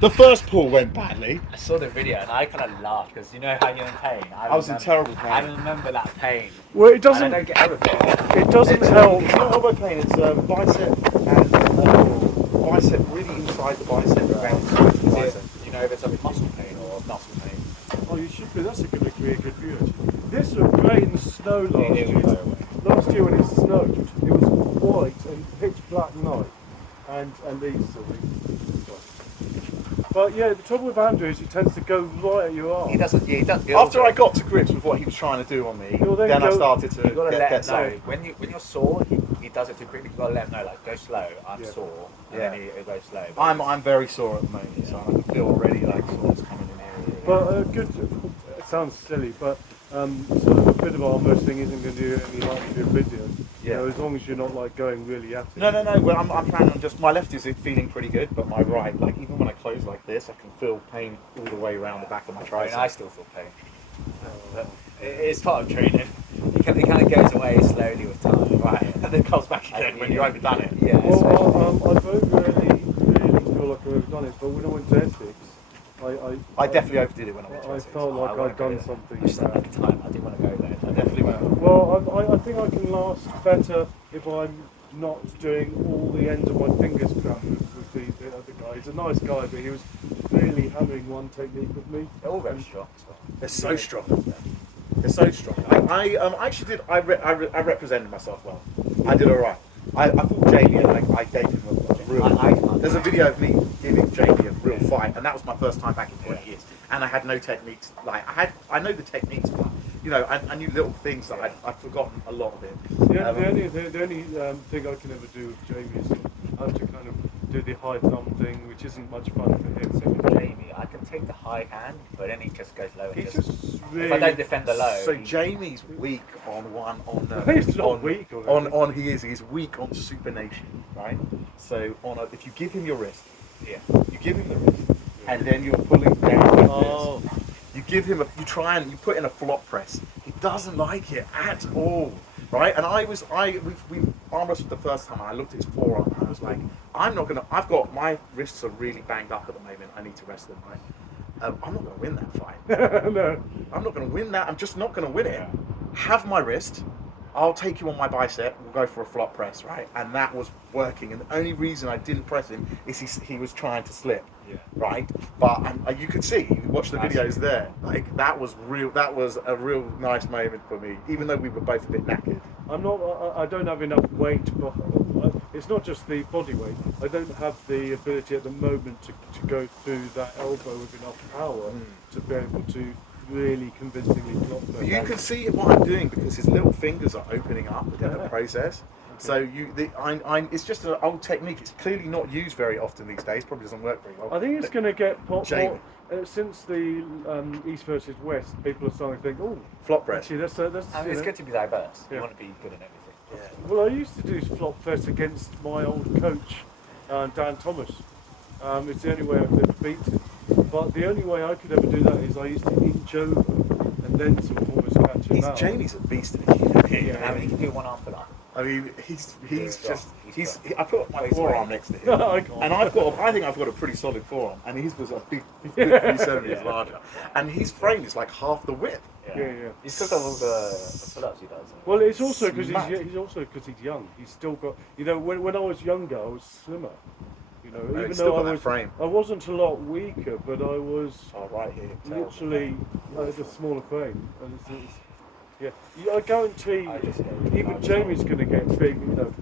The first pull went badly. I saw the video and I kind of laughed because you know how you're in pain. I was in terrible pain. I remember that pain. Well, it doesn't. And I don't get everything. It doesn't help. It's not elbow pain, it's bicep and bicep, really inside the bicep. Around the bicep. Do you know if it's like muscle pain or muscle pain? Oh, you should be. That's going to be a good view. Actually. This was great in the snow last year. Last year when it snowed, it was white and pitch black night, and these sort of things. But yeah, the trouble with Andrew is he tends to go right at your arm. He doesn't. Yeah, he does. After I got to grips with what he was trying to do on me, then I started to You gotta let get him know. slow. When you're sore, he does it too quickly. You gotta let him know, like, go slow. I'm sore, and then he goes slow. But I'm very sore at the moment, so I can feel already like soreness coming in here. But good. It sounds silly, but sort of a bit of arm wrestling isn't going to do any harm to your video. You know, as long as you're not like going really at it. No. Well, I'm planning on just my left is feeling pretty good, but my right, like even when I close like this, I can feel pain all the way around the back of my tricep. I still feel pain. It's part of training. It kind of goes away slowly with time, Right, and then comes back again when you've overdone it. Yeah. Well, I've really feel like I've overdone it, but when I went to Essex, I definitely overdid it when I went to I Essex. felt like I'd done something. Just at the time, I didn't want to go there. I definitely went. Well, I think I can last better if I'm not doing all the ends of my fingers cramped with the other guy. He's a nice guy, but he was really hammering one technique with me. They're all very strong. They're so strong. They're so strong. I actually did. I represented myself well. I did all right. I thought Jamie and I gave him a real. There's a video of me giving Jamie a real fight, and that was my first time back in 20 years. And I had no techniques. Like I know the techniques, but you know, I knew little things that I'd forgotten a lot of it. The only thing I can ever do with Jamie is I have to kind of do the high thumb thing, which isn't much fun for him. So with Jamie, I can take the high hand, but then he just goes low. He's just really. If I don't defend the low. So Jamie's weak on He's not weak he's weak on supination, right? So if you give him your wrist, you give him the wrist, and then you're pulling down like this. You give him you put in a flop press. He doesn't like it at all, right? And we arm wrestled the first time. And I looked at his forearm and I was like, my wrists are really banged up at the moment. I need to rest them, right? I'm not going to win that fight. No. I'm not going to win that. I'm just not going to win it. Have my wrist. I'll take you on my bicep. We'll go for a flop press, right? And that was working. And the only reason I didn't press him is he was trying to slip, right? But you could see, you could watch the videos there. Like that was real. That was a real nice moment for me, even though we were both a bit knackered. I don't have enough weight, but it's not just the body weight. I don't have the ability at the moment to go through that elbow with enough power to be able to really convincingly block them. You can see what I'm doing because his little fingers are opening up within the process. So it's just an old technique. It's clearly not used very often these days. Probably doesn't work very well. I think it's going to get more since the East versus West. People are starting to think, oh, flop press. Actually, that's it's good to be diverse. You want to be good in everything. Yeah. Well, I used to do flop press against my old coach, Dan Thomas. It's the only way I could ever beat him. But the only way I could ever do that is I used to inch over and then sort of almost catch him out. Jamie's a beast of a human being. I mean, he can do one arm for that. I mean, I put my forearm next to him, I can't. and I think I've got a pretty solid forearm, and his was a big few centimeters larger, and his frame is like half the width. Yeah. He's still got all the pull-ups he does. Well, it's also because he's young. He's still got. You know, when I was younger, I was slimmer. You know, even though I wasn't a lot weaker, but I was right here. Literally I had a smaller frame. And I guarantee even Jamie's going to get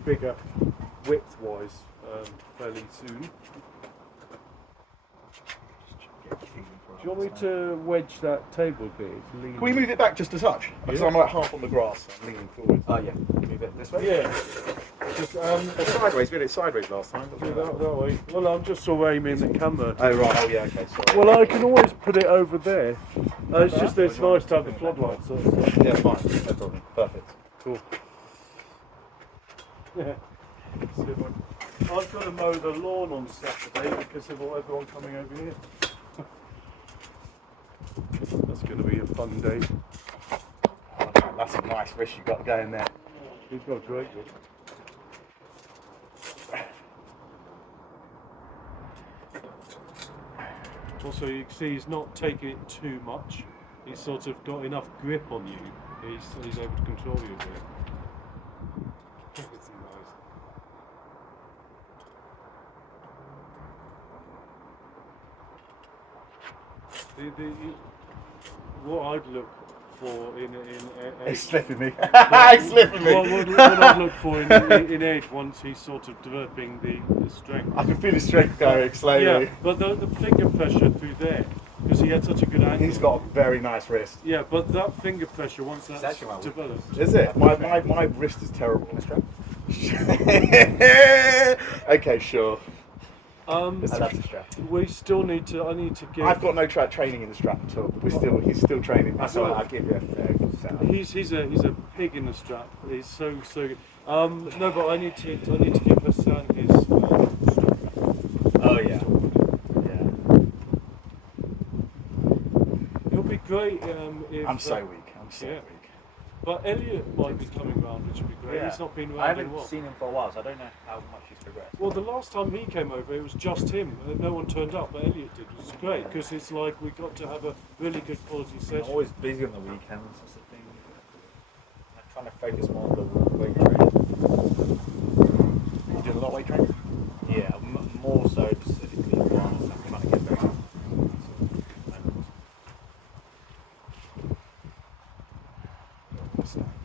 bigger width-wise fairly soon. Do you want me to wedge that table a bit? Can we move it back just a touch? Because I'm like half on the grass, so I'm leaning forward. Oh yeah, move it this way. Yeah. Just sideways. We did it sideways last time. That way. Well, I'm just sort of aiming the camera. Oh right. Oh yeah. Okay. Sorry. Well, I can always put it over there. It's just that it's nice to have the floodlights. Yeah, fine. No problem. Perfect. Cool. Yeah. I've got to mow the lawn on Saturday because of everyone coming over here. That's going to be a fun day. That's a nice wrist you got going there. He's got a great wrist. Also, you can see he's not taking it too much. He's sort of got enough grip on you. He's able to control you a bit. It's nice. What I'd look for in He's slipping me. He's slipping me. What I'd look for in Ed once he's sort of developing the strength. I can feel his strength going slowly. Yeah, but the finger pressure through there, because he had such a good angle. He's got a very nice wrist. Yeah, but that finger pressure, once that's actually developed. Is it? My wrist is terrible. Okay, sure. I love the strap. We still need to. I need to give. I've got no training in the strap at all. He's still training. That's all right, I'll give you a fair setup. He's a pig in the strap. He's so good. No, but I need to give Hassan his strap. Oh yeah. Yeah. It'll be great if. I'm so weak. I'm so yeah. weak. But Elliot might be coming round, which would be great. Yeah. He's not been around I in a haven't while. seen him for a while, so I don't know how much he's progressed. Well, the last time he came over, it was just him. No one turned up, but Elliot did, which is great because it's like we got to have a really good quality I'm session. always busy on the weekends. That's the thing. I'm trying to focus more on the weight training. You did a lot of weight training? Yeah, more so specifically whilst I'm trying to get better.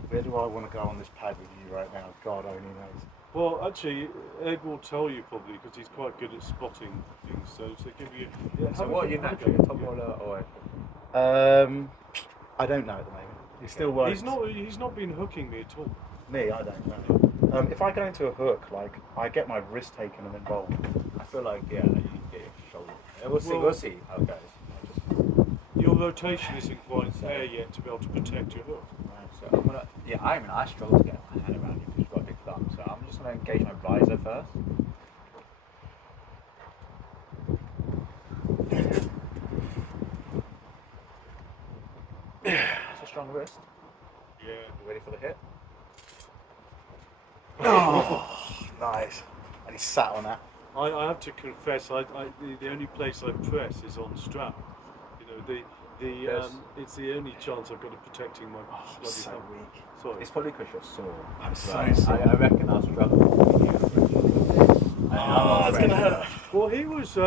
Where do I want to go on this pad with you right now? God only knows. Well, actually, Ed will tell you probably because he's quite good at spotting things. So give you. Yeah, So what are you naturally, a top roller or? I don't know at the moment. He's still working. He's not been hooking me at all. Me, I don't know. If I go into a hook, like I get my wrist taken and then rolled. I feel like you get your shoulder. We'll see how it goes. Your rotation isn't quite there yet to be able to protect your hook. So I'm gonna, I struggle to get my hand around you because you've got a big thumb. So I'm just gonna engage my visor first. It's a strong wrist. Yeah. You ready for the hit? Oh, nice. And he sat on that. I have to confess, the only place I press is on strap. You know, Yes. it's the only chance I've got of protecting my I'm bloody so thumb. weak. Sorry. It's probably because you're sore. I'm so Right. sore. I reckon I'll struggle with you. Oh, it's gonna hurt. Well, he was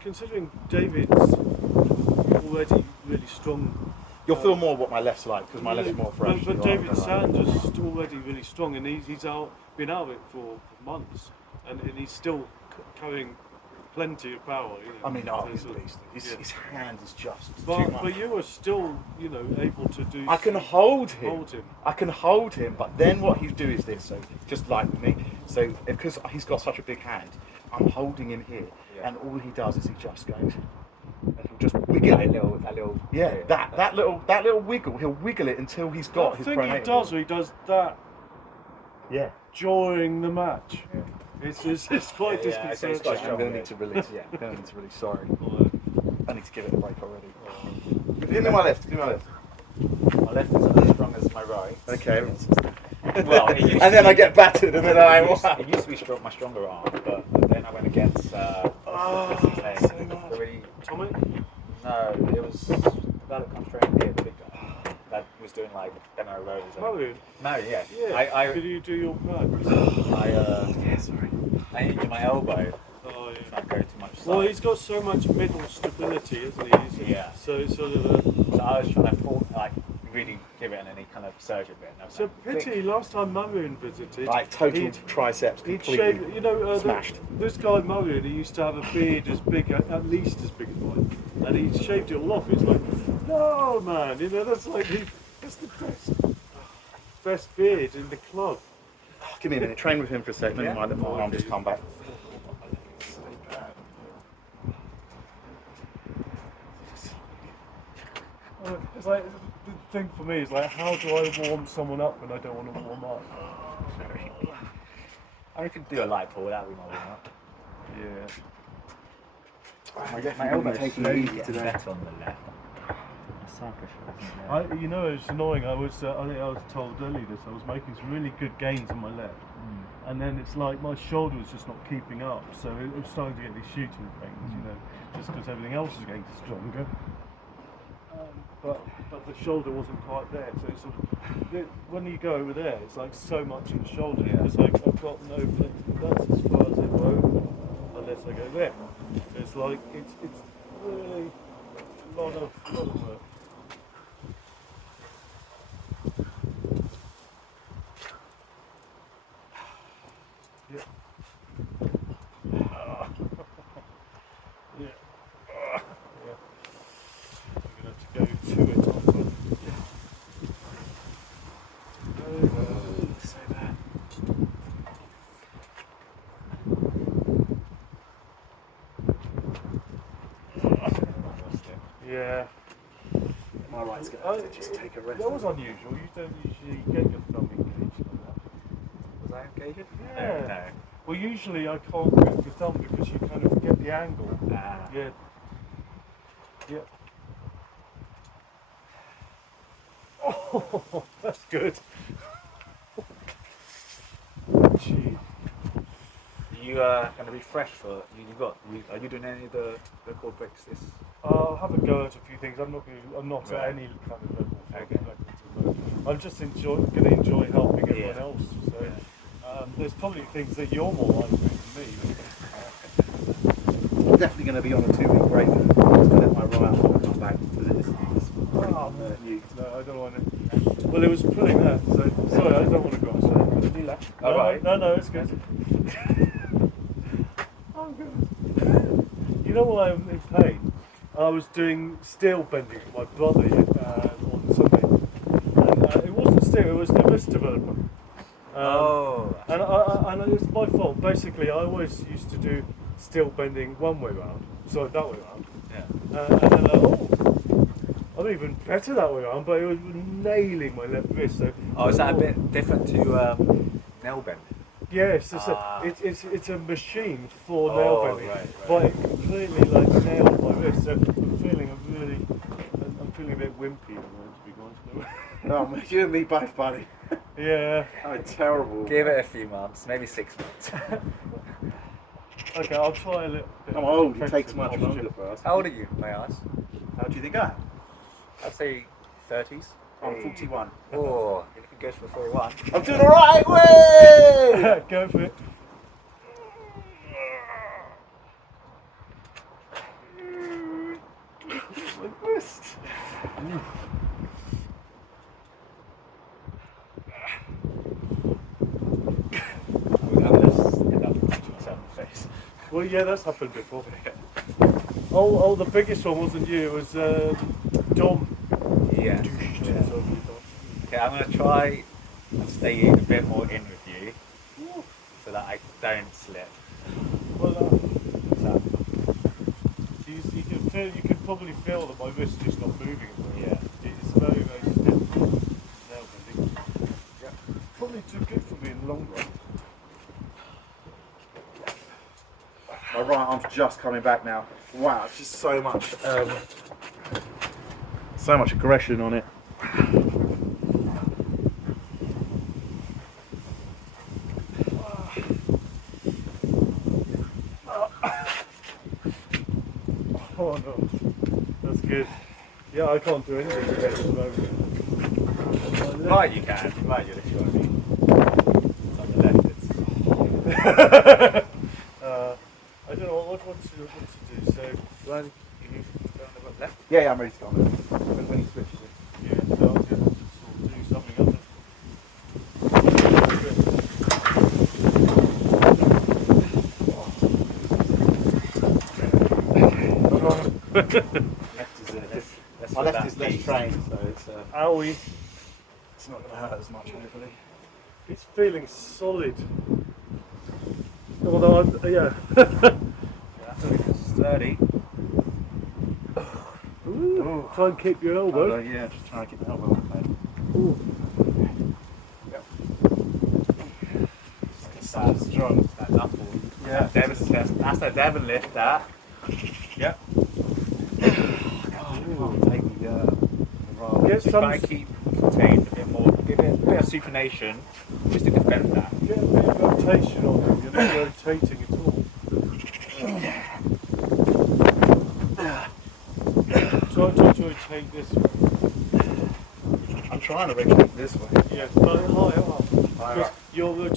considering David's already really strong. You'll feel more what my left's like because my left's more fresh. But David Sanders is already really strong, and he's been out of it for months, and he's still carrying plenty of power. You know. I mean, he's a beast. His hand is just too much. But you are still, able to do. I can hold him. Hold him. I can hold him, but then what he'll do is this. So just like with me. So because he's got such a big hand, I'm holding him here, and all he does is he just goes, and he'll just wiggle it. That little. Yeah, that little wiggle. He'll wiggle it until he's got The his thing he pronator. does, he does that Yeah. during the match. Yeah. It's quite Yeah, it's disconcerting. quite I'm strong, going to yeah. need to release. Yeah, I'm going to need to release. Sorry, Alright. I need to give it a break already. Give me my left. Give me my left. My left isn't as strong as my right. Okay. Well, it used and then to I get battered, and then I. It used to be my stronger arm, but then I went against. What's his name? so Really- Tommy? No, it was the guy that comes training here, the big guy. That was doing like demo rows. Marion? Marion, yeah. Yeah. Did you do your plan? Yeah, sorry. I injured my elbow. Oh, yeah. Not go too much. Well, side. he's got so much middle stability, hasn't he? Yeah. So it's sort of a. So I was trying to really give it, and then he kind of surged a bit. And I was It's a like, pity. Last time Marion visited, Like total he'd- triceps he'd completely shaved. smashed. This guy Marion, he used to have a beard as big, at least as big as mine, and he shaved it all off. He's like, no man, that's like that's the best beard in the club. Give me a minute. Train with him for a second. Yeah. Let my arm just come back. It's like the thing for me is like, how do I warm someone up when I don't want to warm up? I reckon do a light pull, that would be my warm up. Yeah. My elbow's taking slowly it easy getting today. better on the left. It's annoying. I think I was told earlier this. I was making some really good gains on my left, and then it's like my shoulder was just not keeping up. So it was starting to get these shooting pains, just because everything else is getting stronger. But the shoulder wasn't quite there, so it's sort of, when you go over there, it's like so much in the shoulder. It's like I've got no flex. That's as far as it will, unless I go there. It's like it's really a lot of work. Yeah. Yeah. Yeah. I'm going to have to go to it, aren't I? So bad. Yeah. My right's going to just take a rest. That was unusual. You don't usually get your thumb engaged like that. Was I engaged? Yeah. No. Well, usually I can't grip your thumb because you kind of get the angle. Ah. Yeah. Yeah. Oh, that's good. Gee. You are going to be fresh for are you doing any of the record breaks this? I'll have a go at a few things. I'm not Right. at any kind of level. Okay. I'm just going to enjoy helping everyone Yeah. else. So there's probably things that you're more likely than me. I'm definitely going to be on a 2-week break. I'm just going to let my right arm come back because it's Oh, no, I don't want to. Well, it was putting that. So sorry, I don't want to go on. Sorry. Do that. No, All right. no, it's good. Oh, good. You know why I'm in pain? I was doing steel bending with my brother on Sunday, and it wasn't steel; it was the wrist developer. And it's my fault. Basically, I always used to do steel bending one way round, so that way round. Yeah. And then I'm even better that way around, but it was nailing my left wrist. So Is that a bit different to nail bending? yes, it's a machine for nail Oh, bending, right. but it completely like nailed my wrist. So I'm feeling a bit wimpy at the moment, to be honest. Oh, you and me both, buddy. Yeah. Oh, terrible. Give it a few months, maybe 6 months. Okay, I'll try a little bit. I'm old. It takes much longer for us. How old are you, may I ask? How do you think I am? I'd say 30s. I'm 41. Oh, you can go for 41. I'm doing all right. Way! Go for it. My wrist. Well, yeah, that's happened before. Oh, the biggest one wasn't you. It was Dom. Yeah. Okay, I'm going to try and stay in a bit more in with you so that I don't slip. Well, you can probably feel that my wrist is not moving at the moment. Yeah. It's very, very stiff. Nail bending. Yeah. Probably too good for me in the long run. My right arm's just coming back now. Wow, it's just so much aggression on it. Oh no, that's good. Yeah, I can't do anything with it at the moment. Right, you can. Right, you're literally on me. It's on the left. It's... I don't know what to do. So, You want to go on the left? Yeah, I'm ready to go on it. When he switches it. yeah, so I'm going to sort of do something else. My left is less trained, so it's Owie. it's not going to hurt as much, hopefully. It's feeling solid. Although yeah. That's sturdy. Ooh, try and keep your elbow. Yeah, just trying to keep the elbow on the plate. Ooh. That's strong. That's upper. Yeah. That's the Devon lift, that. Yeah. Take the roll. Get So some- try and keep contained a bit more. Give it a bit of supination just to defend that. Get a bit of rotation on it. You're not rotating at all. rotate this way. I'm trying to rotate this way. Yeah, but higher up. Higher Because up.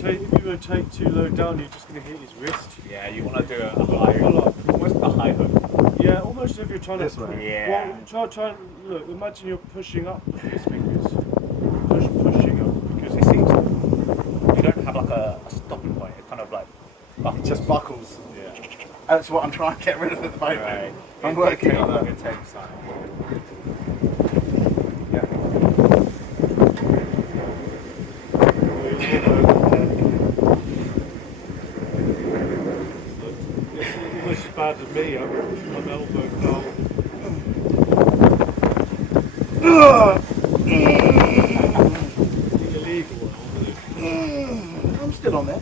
if you rotate too low down, you're just going to hit his wrist. Yeah, you want to do a high, almost a high hook. Yeah, almost as if you're trying This to. way. Yeah. Well, try and look. Imagine you're pushing up with his fingers. Pushing up because It seems you don't have like a stopping point. It's kind of like It just buckles. yeah. That's what I'm trying to get rid of at the moment. Right. I'm working on that. It takes time. it's almost as bad as me. I'm elbow down. Illegal. I'm still on there.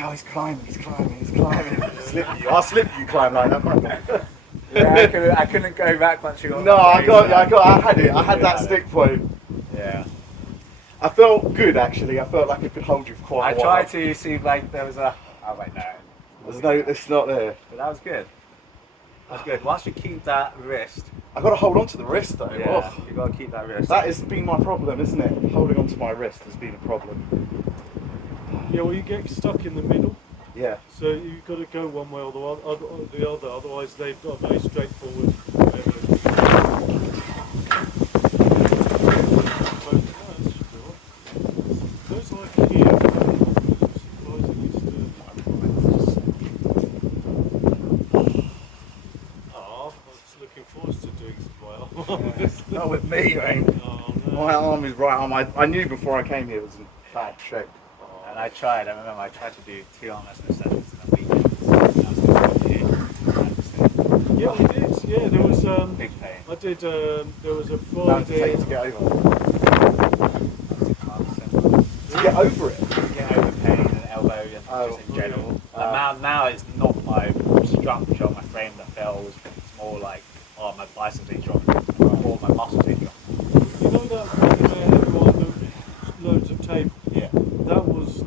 Oh, he's climbing. I'll slip you climb like that. Yeah, I couldn't go back once you got. No, I had it. I had that stick point. Yeah. I felt good actually. I felt like it could hold you for quite I a while. tried to see like there was a. I was like no. It's not there. But that was good. That's good. Once you keep that wrist, I got to hold on to the wrist though. yeah, Oh. you gotta keep that wrist. That has been my problem, isn't it? Holding on to my wrist has been a problem. Yeah, well, you get stuck in the middle, Yeah. so you've got to go one way or the other. Otherwise, they've got a very straightforward. Those like here, surprisingly sturdy. I was looking forward to doing some wild. Not with me, mate. Oh, no. My arm is right on I knew before I came here it was in bad shape. And I remember I tried to do 2 arm wrestling sessions in a week. And I was doing it. I just did Yeah, we did. Yeah, there was. big pain. I did. There was a Down to Friday. take to get over. To get over it. Get over pain and elbow and just in general. And now it's not my structure, my frame that fails. It's more like, oh, my biceps ain't strong, or my muscles ain't strong. You know that Friday where everyone loads of tape. Yeah. That was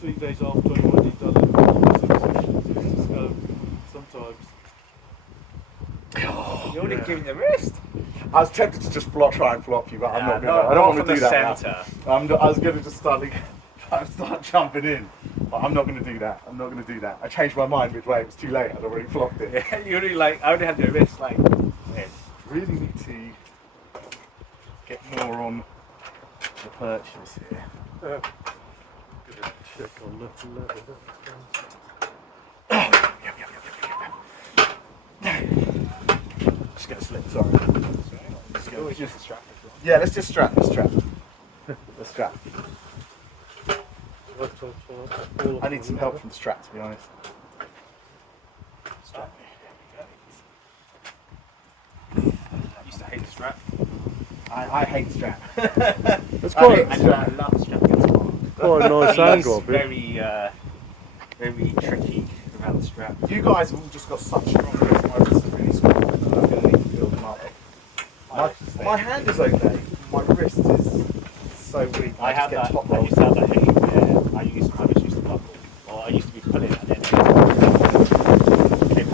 3 days after I'd already done it. So sometimes. You're only giving the wrist. I was tempted to just try and flop you, but I'm not gonna. I Not don't want from to do the that. centre. Now. I was gonna just start jumping in, but I'm not gonna do that. I changed my mind midway. It was too late. I'd already flopped it. Yeah, you only like, I only had the wrist like this. Really need to get more on the purchase here. Check on the level. Just get a slip. Sorry. Always just a strap. Yeah, let's just strap. Let's strap. I need some help from the strap, to be honest. I used to hate the strap. I hate strap. It's I quite, hate strap. I love the strap. It's quite a nice angle. It's very tricky around the strap. You guys have all just got such strong wrists. My wrists are really small. And I'm going to need to build them up. My hand is okay. My wrist is so weak. I just have get that. top I rolled. used to have that hate where I wrist used to buckle, or I used to be pulling and then it came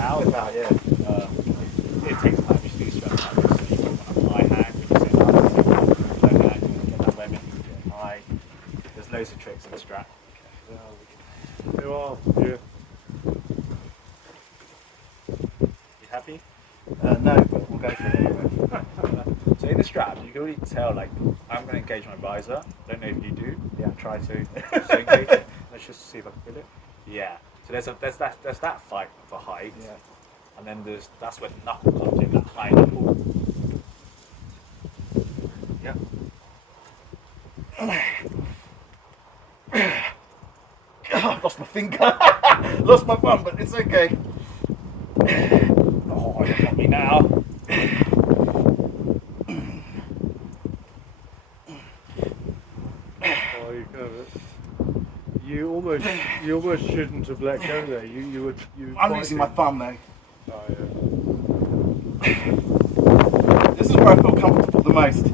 out. It takes time to do strap like this. So you want to high hand, you say low hand, get that webbing high. There's loads of tricks in the strap. There are, yeah. You happy? No, but we'll go for it anyway. So in the strap, you can already tell, like, I'm going to engage my visor. Don't know if you do. Yeah, try to. So engage it. Let's just see if I can feel it. Yeah. So there's that fight for height. Yeah. And then that's where the knuckle comes in, that high knuckle. Yeah. I've lost my finger. Lost my thumb, but it's okay. Oh, you got me now. Oh, you can have it. You almost shouldn't have let go there. You were. I'm losing my thumb though. Oh, yeah. This is where I feel comfortable the most.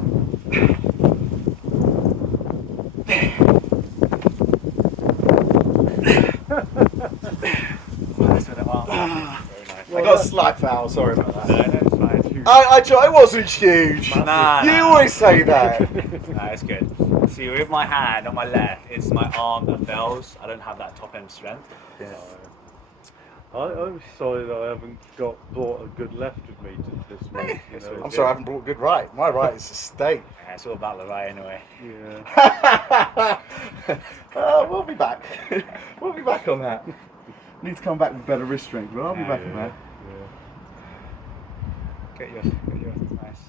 That's where the arm slight foul. Sorry about that. No, it's fine. I wasn't huge. Nah, You nah. always say that. Nah, it's good. See, with my hand on my left, it's my arm that fails. I don't have that top end strength. Yeah. I'm sorry that I haven't brought a good left with me to this week. You know, I'm sorry I haven't brought a good right. My right is a state. Yeah, it's all about the right anyway. Yeah. We'll be back. We'll be back on that. Need to come back with better wrist strength, but I'll be back on that. Get your nice.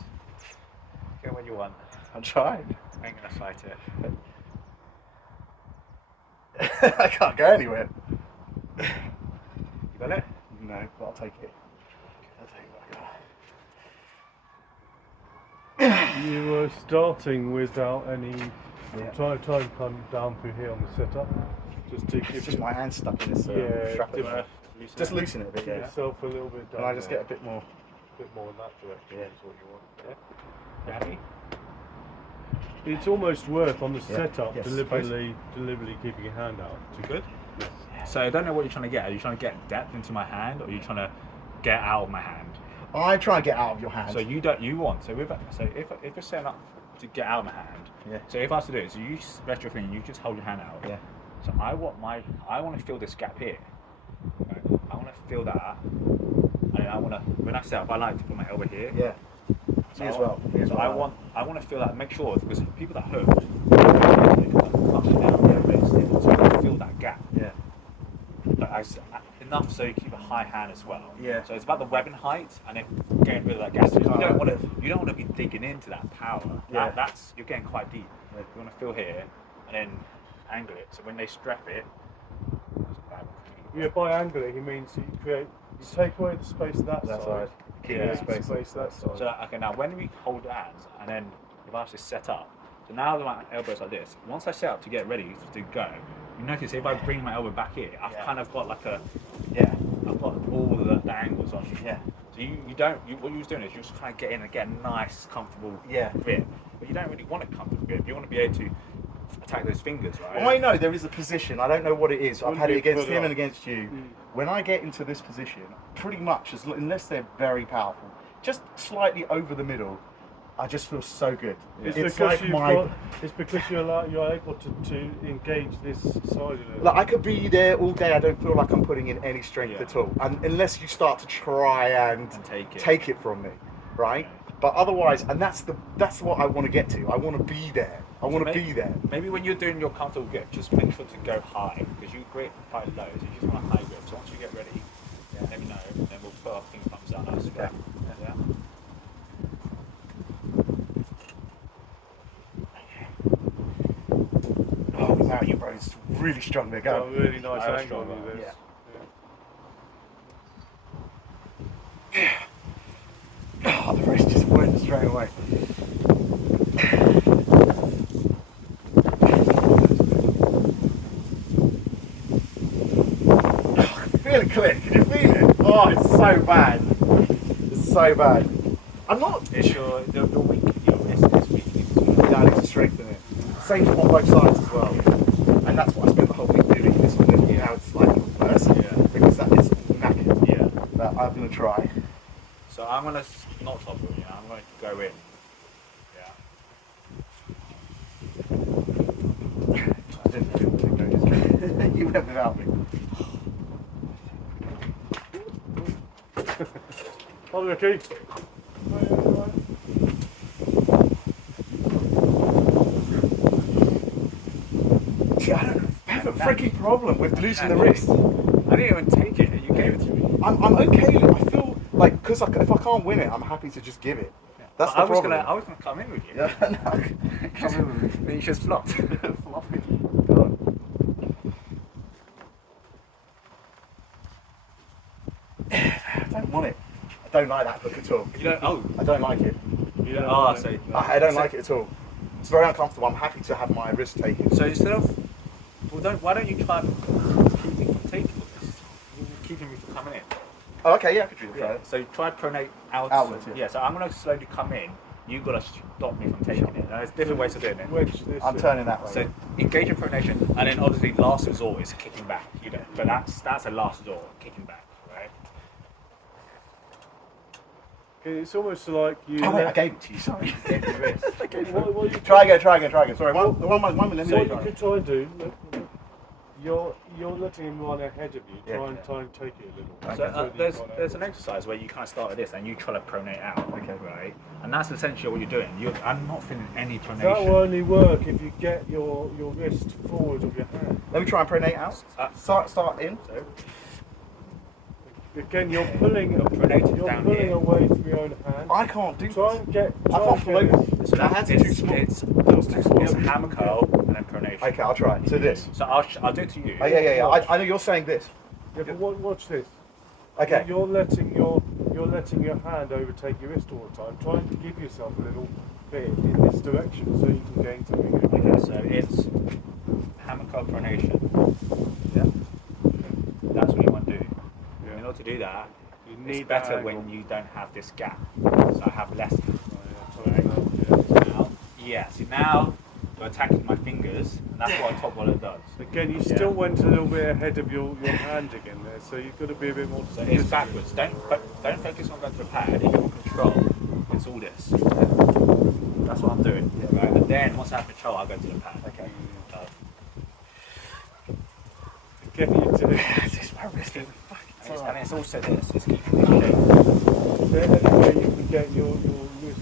Get what you want. I'm trying. I ain't gonna fight it. I can't go anywhere. You got it? No, but I'll take it. I'll take it. You were starting without any. Yeah. Try and come down through here on the setup. Just to It's give just my hand stuck in this strap. give Just loosen it a bit, yeah. yourself a little bit down. And I just there. get a bit more. A bit more in that direction. Yeah. Is what you want. You happy? It's almost worth on the setup Yes. deliberately keeping your hand out. Too good? So I don't know what you're trying to get. Are you trying to get depth into my hand, or are you trying to get out of my hand? I try and get out of your hand. So if you're setting up to get out of my hand, Yeah. so if I was to do it, so you stretch your finger and you just hold your hand out. Yeah. So I want to fill this gap here. Right? I want to fill that, and when I set up, I like to put my elbow here. Yeah. Me as well. Me as So well. I want to feel that. Make sure, because people that hook, they clutch it down their wrist. So I want to fill that gap. Yeah. But enough so you keep a high hand as well. Yeah. So it's about the webbing height and then getting rid of that gap. So you don't want to be digging into that power. Yeah. That's you're getting quite deep. You want to feel here and then angle it. So when they strap it, Yeah, by angling, he means you take away the space that side. Keep Yeah. the space that side. So okay, now when we hold hands and then if I actually set up, so now my elbow's like this. Once I set up to get ready to go, you notice if I bring my elbow back here, I've kind of got like I've got all the angles on. Yeah. So what you was doing is you just kind of get in and get a nice, comfortable grip. But you don't really want a comfortable grip. You want to be able to attack those fingers, right? I know there is a position. I don't know what it is. I've had it against him up. and against you. When I get into this position, pretty much, unless they're very powerful, just slightly over the middle, I just feel so good. It's It's because like it's because you're able to engage this side of it. like I could be there all day. I don't feel like I'm putting in any strength at all, and unless you start to try and take it from me, right? But otherwise, and that's what I want to get to. I want to be there. I want to be there. Maybe when you're doing your comfortable grip, just make sure to go high because you grip quite low. So you just want a high grip. So once you get ready, let me know, and then we'll put our finger thumbs down. Nice. Okay. Yeah. Oh, now your bone's really strong there. Got Go. a really nice I was angle strong, with this. Oh, the wrist just went straight away. Feel it click. Can you feel it? Oh, it's so bad. It's so bad. I'm not. It's your weak. Your wrist is weak. Yeah, I need to strengthen it. Same on both sides as well. And that's what I spent the whole week doing. This one, now it's like reverse. Because that is knackered. Yeah. But I'm gonna try. So I'm gonna not top it. Yeah, I'm going to go in. Yeah. I didn't go. You went without me. Oh, okay. I have a freaking problem with losing the wrist. I didn't even take it. You gave it to me. I'm okay. I feel like because if I can't win it, I'm happy to just give it. That's the I was problem. gonna come in with you. Yeah, no. Come in with me. Then you just flopped. Floppy. Go on. I don't want it. I don't like that look at all. You don't. Oh. I don't like it. You don't. Oh, so. I don't like it at all. It's very uncomfortable. I'm happy to have my wrist taken. So instead of, why don't you try keeping from taking this? Keeping me from coming in. Oh, okay, yeah, I could do that. Yeah. So try pronate out. Outwards, yeah. Yeah. So I'm gonna slowly come in. You've got to stop me from taking it. There's different ways of doing it. Wedge this. I'm turning that way. So engage in pronation, and then obviously last resort is kicking back. You know, but that's a last resort, kicking back, right? It's almost like you. Oh wait, I gave it to you. Sorry. I gave you the wrist. What you Try again. Sorry, one minute. So what you could try and do. You're letting him run ahead of you. Yeah, Try and take it a little. So that there's an exercise where you kind of start with this and you try to pronate out, Okay. right? And that's essentially what you're doing. I'm not feeling any That will pronation. only work if you get your wrist forward of your hand. Let me try and pronate out. Start in. So, Again, you're pulling pronated down pulling here. away from your own hand. I can't do Try this. and get. I can't pull over. So My hands are too small. It's hammer curl and then pronation. Okay, I'll try. So this. So I'll do it to you. Oh, yeah. I know you're saying this. Yeah, but watch this. Okay. You're letting your hand overtake your wrist all the time. Try and give yourself a little bit in this direction so you can gain something. Okay, so it's hammer curl pronation. Yeah. That's what you want to do. Yeah. In order to do that, You it's need better that when angle. you don't have this gap. So I have less. See now you're attacking my fingers, and that's what a top roller does. Again, you still went a little bit ahead of your hand again there, so you've got to be a bit more. So it's backwards. Don't focus on going to the pad. If you want control, it's all this. That's what I'm doing. Yeah, right. And then once I have control, I'll go to the pad. Okay. Again, you do. This my wrist. And it's also this. It's keeping it in shape. Then anyway, you can get your wrist.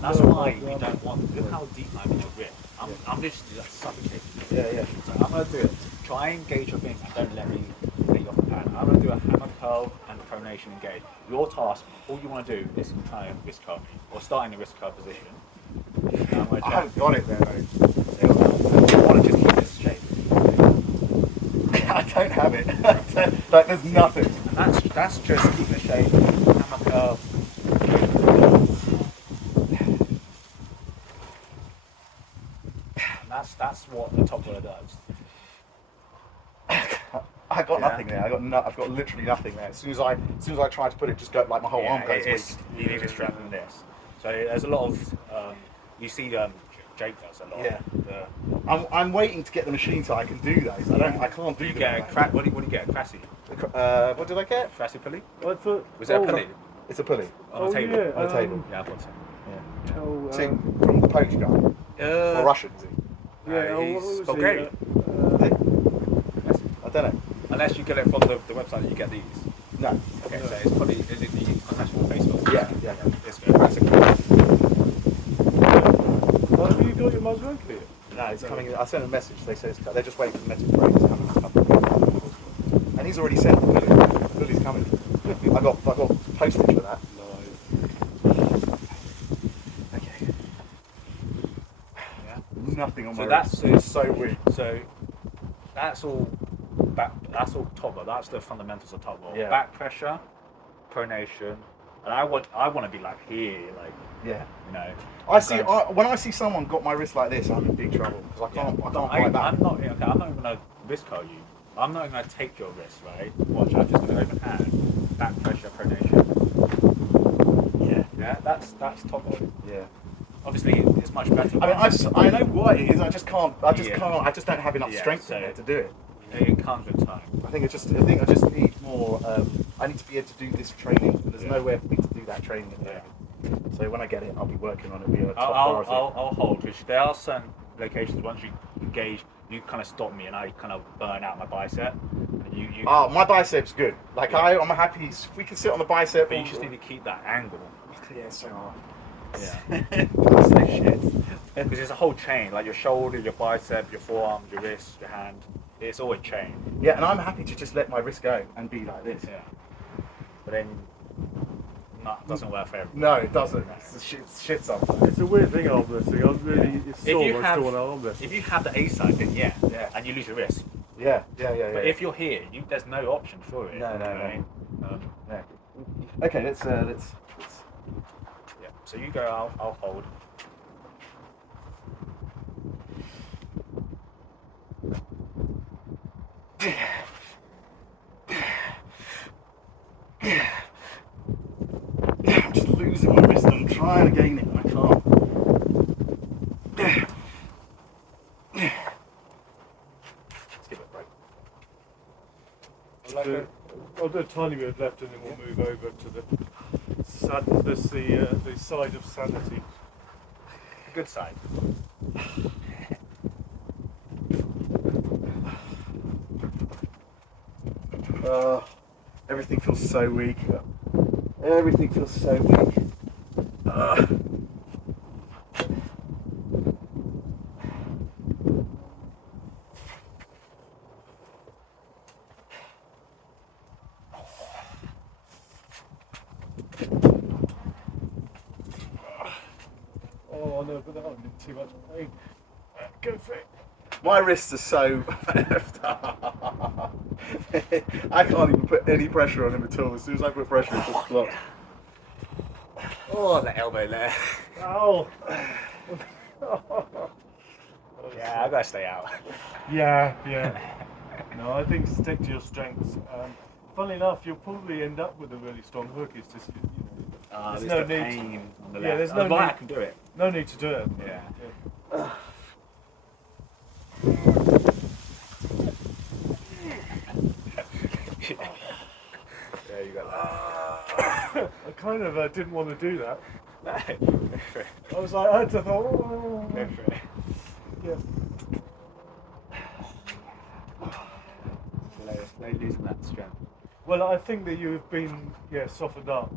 That's why we don't want. Look how deep I'm in your grip. I'm literally like suffocating. Yeah. So I'm gonna do it. Try and engage your things and don't let me get you off the pad. I'm gonna do a hammer curl and pronation engage. Your task, all you want to do is try and wrist curl me, or start in the wrist curl position. Now I'm I haven't got it there, mate. you want to just keep this shape. I don't have it. Like, there's nothing. And that's just keep the shape. Hammer curl. And that's what the top roller does. I got nothing there. I've got literally nothing there. As soon as I try to put it, just go like my whole arm goes weak. You need to strengthen this. So there's a lot of you see Jake does a lot. Yeah. I'm waiting to get the machine so I can do those. I can't do You them. get a what do you get? A crassi? What did I get? Crassi pulley? I thought. Was there a pulley It's a pulley on the table? Yeah, on the table. Yeah, I thought so. See, from the Polish guy or Russian, is he? Yeah, he's what was Bulgarian. I don't know. Unless you get it from the website that you get these. No. Okay, so it's probably is it the international Facebook? Yeah. It's good. That's a good. Have you got your mug right here? No, it's coming. I sent a message. They say they're just waiting for the metal break to come in a couple of minutes. And he's already sent the pulley. The pulley's coming. I got postage for that. Okay. Yeah. Nothing on So my that's wrist. It's so weak. So that's all that's all top roll. That's the fundamentals of top roll. Yeah. Back pressure, pronation, and I want to be like here, like Yeah. you know. When I see someone got my wrist like this, I'm in big trouble because I can't fight back. I'm not even gonna wrist curl you. I'm not even gonna take your wrist, right? Watch, I'm just gonna open hand, back pressure, pronation. Yeah, that's top roll. Yeah. Obviously, it's much better. I mean, I know what it is. I just can't. I just don't have enough Yeah, strength so in there to do it. It comes with time. I think I just need more. I need to be able to do this training. There's nowhere for me to do that training at the moment. So when I get it, I'll be working on it. Be a top priority. I'll hold, which there are certain locations once you engage, you kind of stop me and I kind of burn out my bicep. And you Oh, my bicep's good. Like Yeah. I'm happy. If we can sit on the bicep. but you just need to keep that angle. Yeah, it's so hard. Yeah. That's no shit. Because it's a whole chain, like your shoulder, your bicep, your forearm, your wrist, your hand. It's all a chain. Yeah, and I'm happy to just let my wrist go and be like this. Yeah. But then, it doesn't work for everyone. No, it doesn't. It's shit sometimes. It's a weird thing, arm wrestling. I really, it's If so you much have- to an arm wrestling. If you have the A side, then yeah, Yeah. and you lose your wrist. Yeah. But if you're here, there's no option for it. No. Right? Yeah. Okay, let's. Yeah. So you go. I'll hold. I'm just losing my wrist. I'm trying to gain it, and I can't. Let's give it a break. I'll do a tiny bit of left and then we'll move over to the the side of sanity. The good side. Everything feels so weak. Everything feels so weak. Oh no, but I'm in too much pain. Go for it. My wrists are so effed up. I can't even put any pressure on him at all. As soon as I put pressure, it just blocks. Oh, the elbow there. Ow. Yeah, I gotta stay out. Yeah. No, I think stick to your strengths. Funnily enough, you'll probably end up with a really strong hook. It's just there's no need. Pain on the Yeah, left. there's no right, need. I can do it. No need to do it. Yeah. Yeah, you got that. I kind of didn't want to do that. No. I was like, I had to thought. Oh. Go for it. Yeah. Slowly losing that strength. Well, I think that you've been softened up.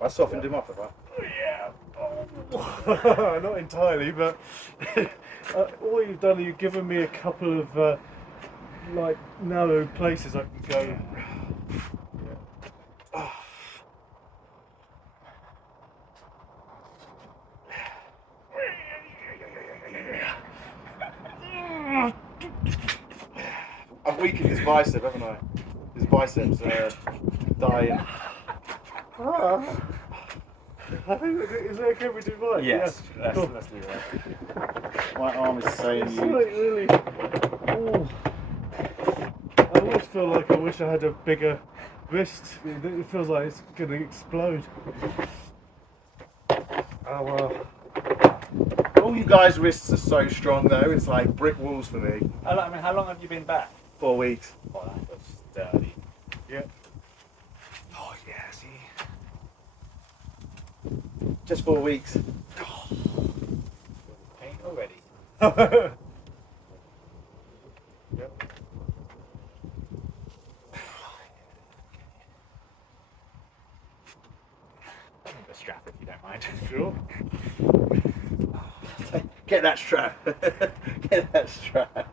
I softened him up a bit. Yeah. Oh. Not entirely, but all you've done is you've given me a couple of like narrow places I can go. Yeah. I've weakened his bicep, haven't I? His biceps are dying. I think is it okay if we do mine? Yes, Yeah. Cool. let's do that. My arm is saying It's you. like really. Oh. I always feel like I wish I had a bigger wrist. It feels like it's going to explode. Oh well. All you guys' wrists are so strong though, it's like brick walls for me. I mean, how long have you been back? 4 weeks. Oh, that was sturdy. Yeah. Oh, yeah, see? Just 4 weeks. Pain already. Yep. The strap, if you don't mind. Sure. Get that strap. Get that strap.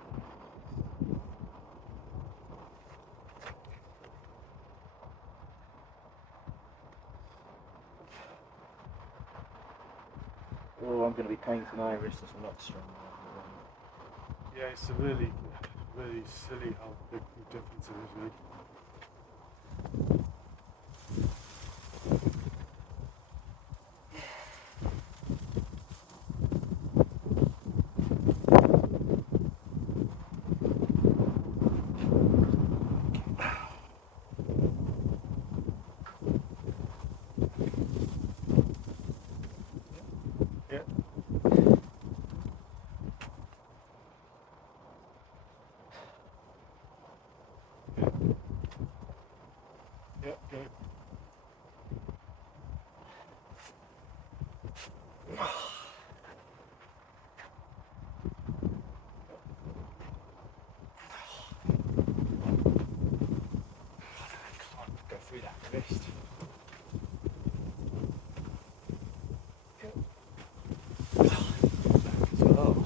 Oh, I'm going to be painting my wrist. It's a lot stronger. Yeah, it's a really, really silly how big the difference it is, really. Yeah. Yeah, go. Can't go through that wrist. Oh.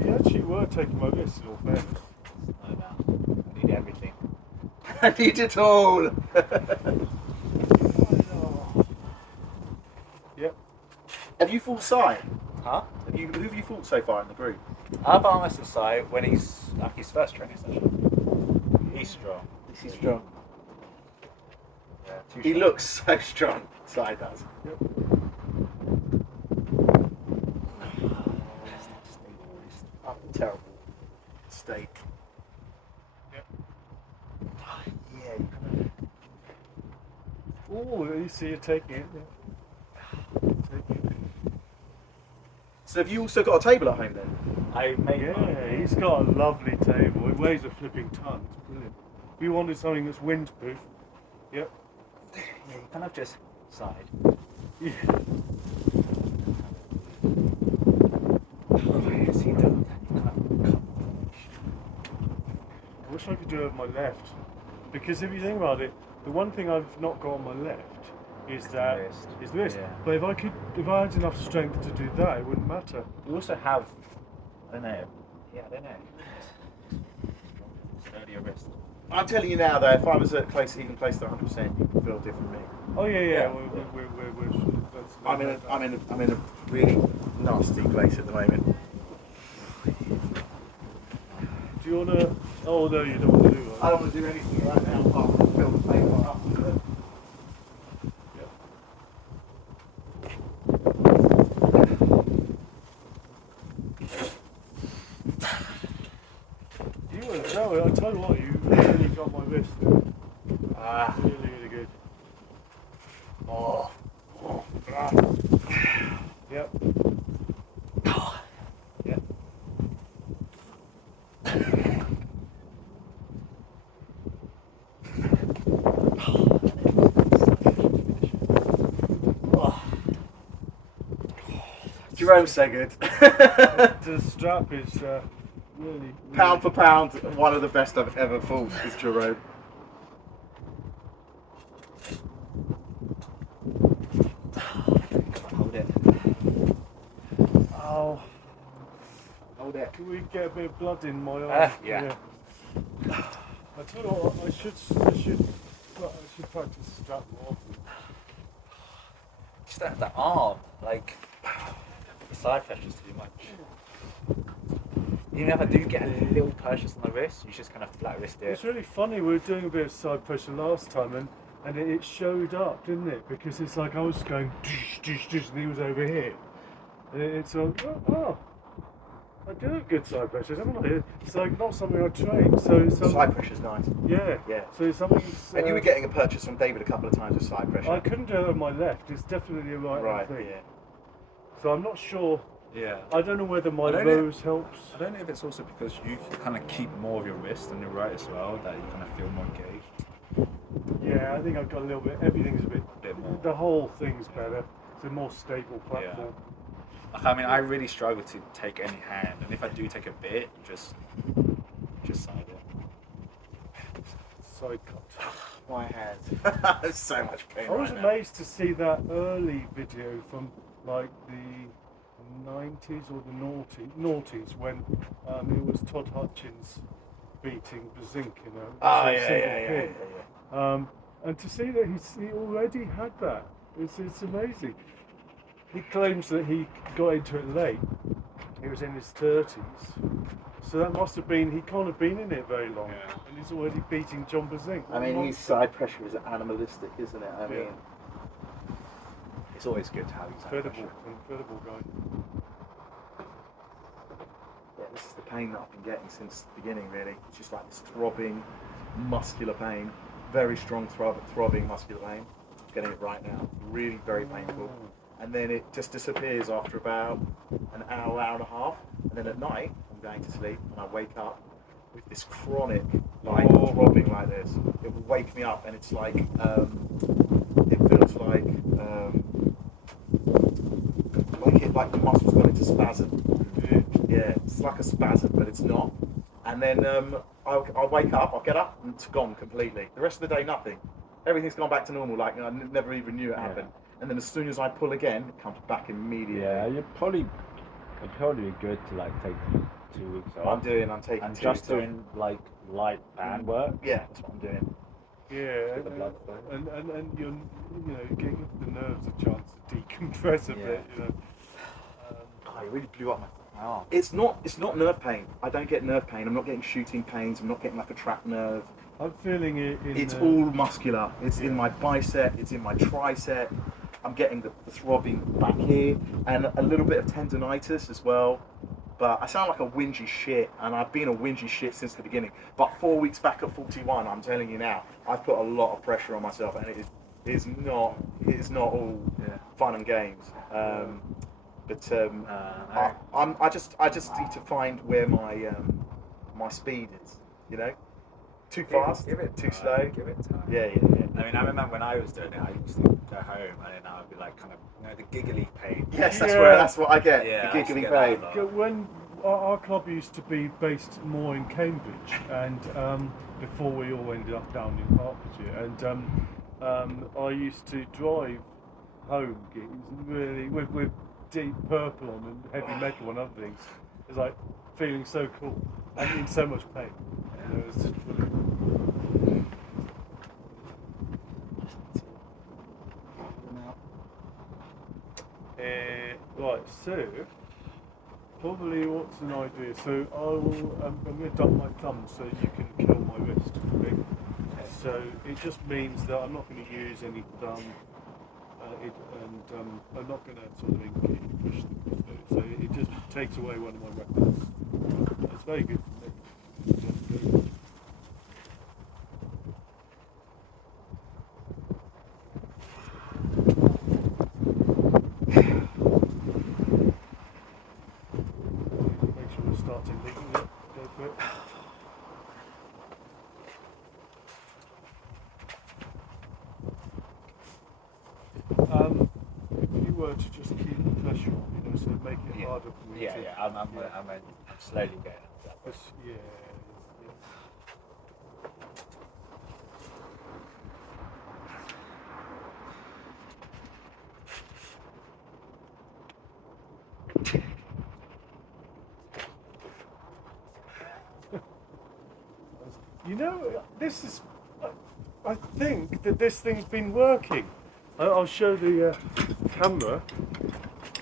You actually were taking my wrist in all fairness. It's not about. I need everything. I need it all. Yep. Have you fought Sai? Huh? Who have you fought so far in the group? I've armed side when he's like his first training session. He's strong. Is he strong? Yeah, too He strong. looks so strong. Sai does. Yep. I'm in terrible state. Yep. Yeah, you kind Oh, you see, you're taking it. Yeah. Taking it. So have you also got a table at home then? I made Yeah, mine. he's got a lovely table. It weighs a flipping ton. It's brilliant. If you wanted something that's windproof, yep. Yeah, you kind of just side. Yeah. See that? I wish I could do it with my left. Because if you think about it, the one thing I've not got on my left is that wrist. is this. Yeah. But if I had enough strength to do that, it wouldn't matter. You also have, I don't know. Yeah, I don't know. Sturdier wrist. I'm telling you now, though, if I was at even close to 100%, you would feel differently. Oh yeah. Yeah. I'm I'm in a really nasty place at the moment. Do you wanna? Oh no, you don't want to do I that. don't want to do anything right now apart from fill the plate up. You were no. I tell you what, you really got my wrist. Ah. Really good. Oh. Yep. Yeah. Jerome's so good. The strap is really Pound for pound, one of the best I've ever fought is Jerome. Hold it. Oh, Hold it. can we get a bit of blood in my eye? Yeah. I tell you what, I should practice strap more often. Just that arm, like the side pressure's too much. Even if I do get a little purchase on the wrist, you just kind of flat wrist it. It's really funny. We were doing a bit of side pressure last time, and it showed up, didn't it? Because it's like I was going and he was over here, and it's like I do have good side pressures, haven't I? It's like not something I train, so it's something. Side pressure's nice. Yeah. Yeah. So it's something. And you were getting a purchase from David a couple of times with side pressure. I couldn't do it on my left. It's definitely a right thing. Yeah. So I'm not sure. Yeah. I don't know whether my I don't know. rose helps. I don't know if it's also because you kind of keep more of your wrist on your right as well, that you kind of feel more engaged. Yeah, I think I've got a little bit. Everything's a bit more. The whole thing's better. It's a more stable platform. Like, I mean, I really struggle to take any hand, and if I do take a bit, just side it. Side cut. My hand. There's so much pain. I was right now. amazed to see that early video from like the 90s or the noughties when it was Todd Hutchins beating Bazink, you know. Oh, so yeah, single yeah, pin. yeah. And to see that he already had that, it's amazing. He claims that he got into it late. He was in his 30s. So that must have been, he can't have been in it very long. Yeah. And he's already beating John Bazink. I mean, his side pressure is animalistic, isn't it? I mean, It's always good to have these Incredible guy. yeah, this is the pain that I've been getting since the beginning, really. It's just like this throbbing, muscular pain. Very strong throbbing muscular pain. I'm getting it right now. Really very painful. And then it just disappears after about an hour, hour and a half. And then at night, I'm going to sleep and I wake up with this chronic, like, throbbing like this. It will wake me up and it's like, it feels like like the muscles gone into spasm. Yeah, it's like a spasm, but it's not. And then I'll wake up, I'll get up, and it's gone completely. The rest of the day, nothing. Everything's gone back to normal, like I never even knew it happened. And then as soon as I pull again, it comes back immediately. Yeah, it'd probably be good to like take 2 weeks off. I'm taking and 2 just weeks off. doing like light band work. Yeah, that's what I'm doing. Yeah, Get the blood flow. and you're giving the nerves a chance to decompress a bit, you know. Oh, it really blew up my arm. It's not nerve pain. I don't get nerve pain. I'm not getting shooting pains. I'm not getting like a trapped nerve. I'm feeling it in It's all muscular. It's in my bicep. It's in my tricep. I'm getting the throbbing back here and a little bit of tendonitis as well. But I sound like a whingy shit, and I've been a whingy shit since the beginning. But 4 weeks back at 41, I'm telling you now, I've put a lot of pressure on myself, and it is not all fun and games. But No. I just need to find where my my speed is. You know, too fast, Give it too time, slow. Give it time. Yeah. I mean, I remember when I was doing it, I used to go home and then I would be like, kind of, the giggly pain. Yes, Yeah. that's what I get. Yeah, the I used to giggling get that a pain. lot. When our club used to be based more in Cambridge, and before we all ended up down in Hertfordshire, and I used to drive home gigs really with Deep Purple on and heavy metal and other things. It's like feeling so cool and in so much pain. You know, it's just brilliant. Right, so probably what's an idea? So I will. I'm going to dump my thumb so you can kill my wrist. Okay? So it just means that I'm not going to use any thumb, and I'm not going to sort of push things through. So it just takes away one of my weapons. It's very good for me. Make sure we're starting leaking it. Go for it. If you were to just keep the pressure on, so make it harder for me to... I'm slowly getting into that. Yeah. You know, this is... I think that this thing's been working. I'll show the camera.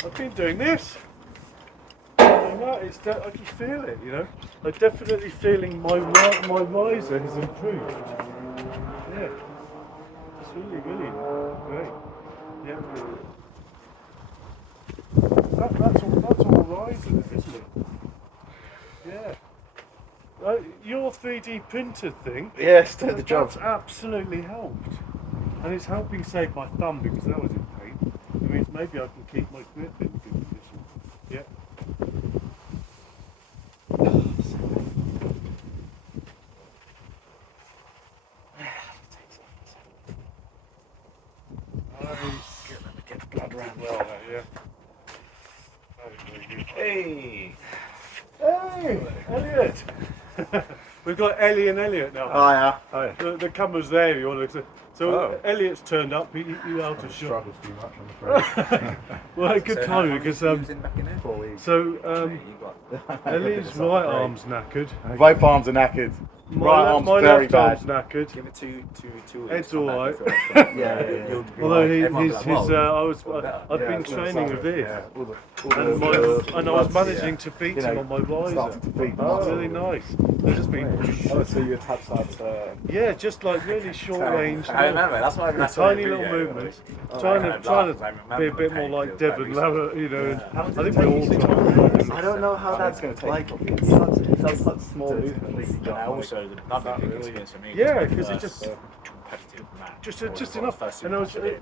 I've been doing this. I can feel it, I'm definitely feeling my riser has improved. Yeah. It's really great. Yeah. That's all riser, isn't it? Yeah. Your 3D printer thing. Yes, did the job. That's absolutely helped. And it's helping save my thumb because that was in pain. It means maybe I can keep my grip in good condition. Yeah. Get the blood around Well, yeah. Very good. Hey! Hey, Elliot! We've got Ellie and Elliot now. Oh yeah. The camera's there if you want to look. So Oh. Elliot's turned up, he out of shot. Struggles too much, I'm afraid. Well, good timing because so Ellie's right arm's knackered. Both arms are knackered. Right arm's my very left bad. arm's knackered. Give it two Ed's all right. Yeah. Although Everyone will be like, I've been training with this, And and I was managing to beat him on my riser. starting to beat Oh, muscle. really nice. They've just been, Oh, so you attach that yeah, just like really short range. I remember, that's why I Tiny little movements, trying to be a bit more like Devon Lara, I think we all try. I don't know how that's going to take. like, it's such small movements. And also, another big experience for me. Yeah, was my 'cause it first just- competitive match. Just Or enough. first And I was, Super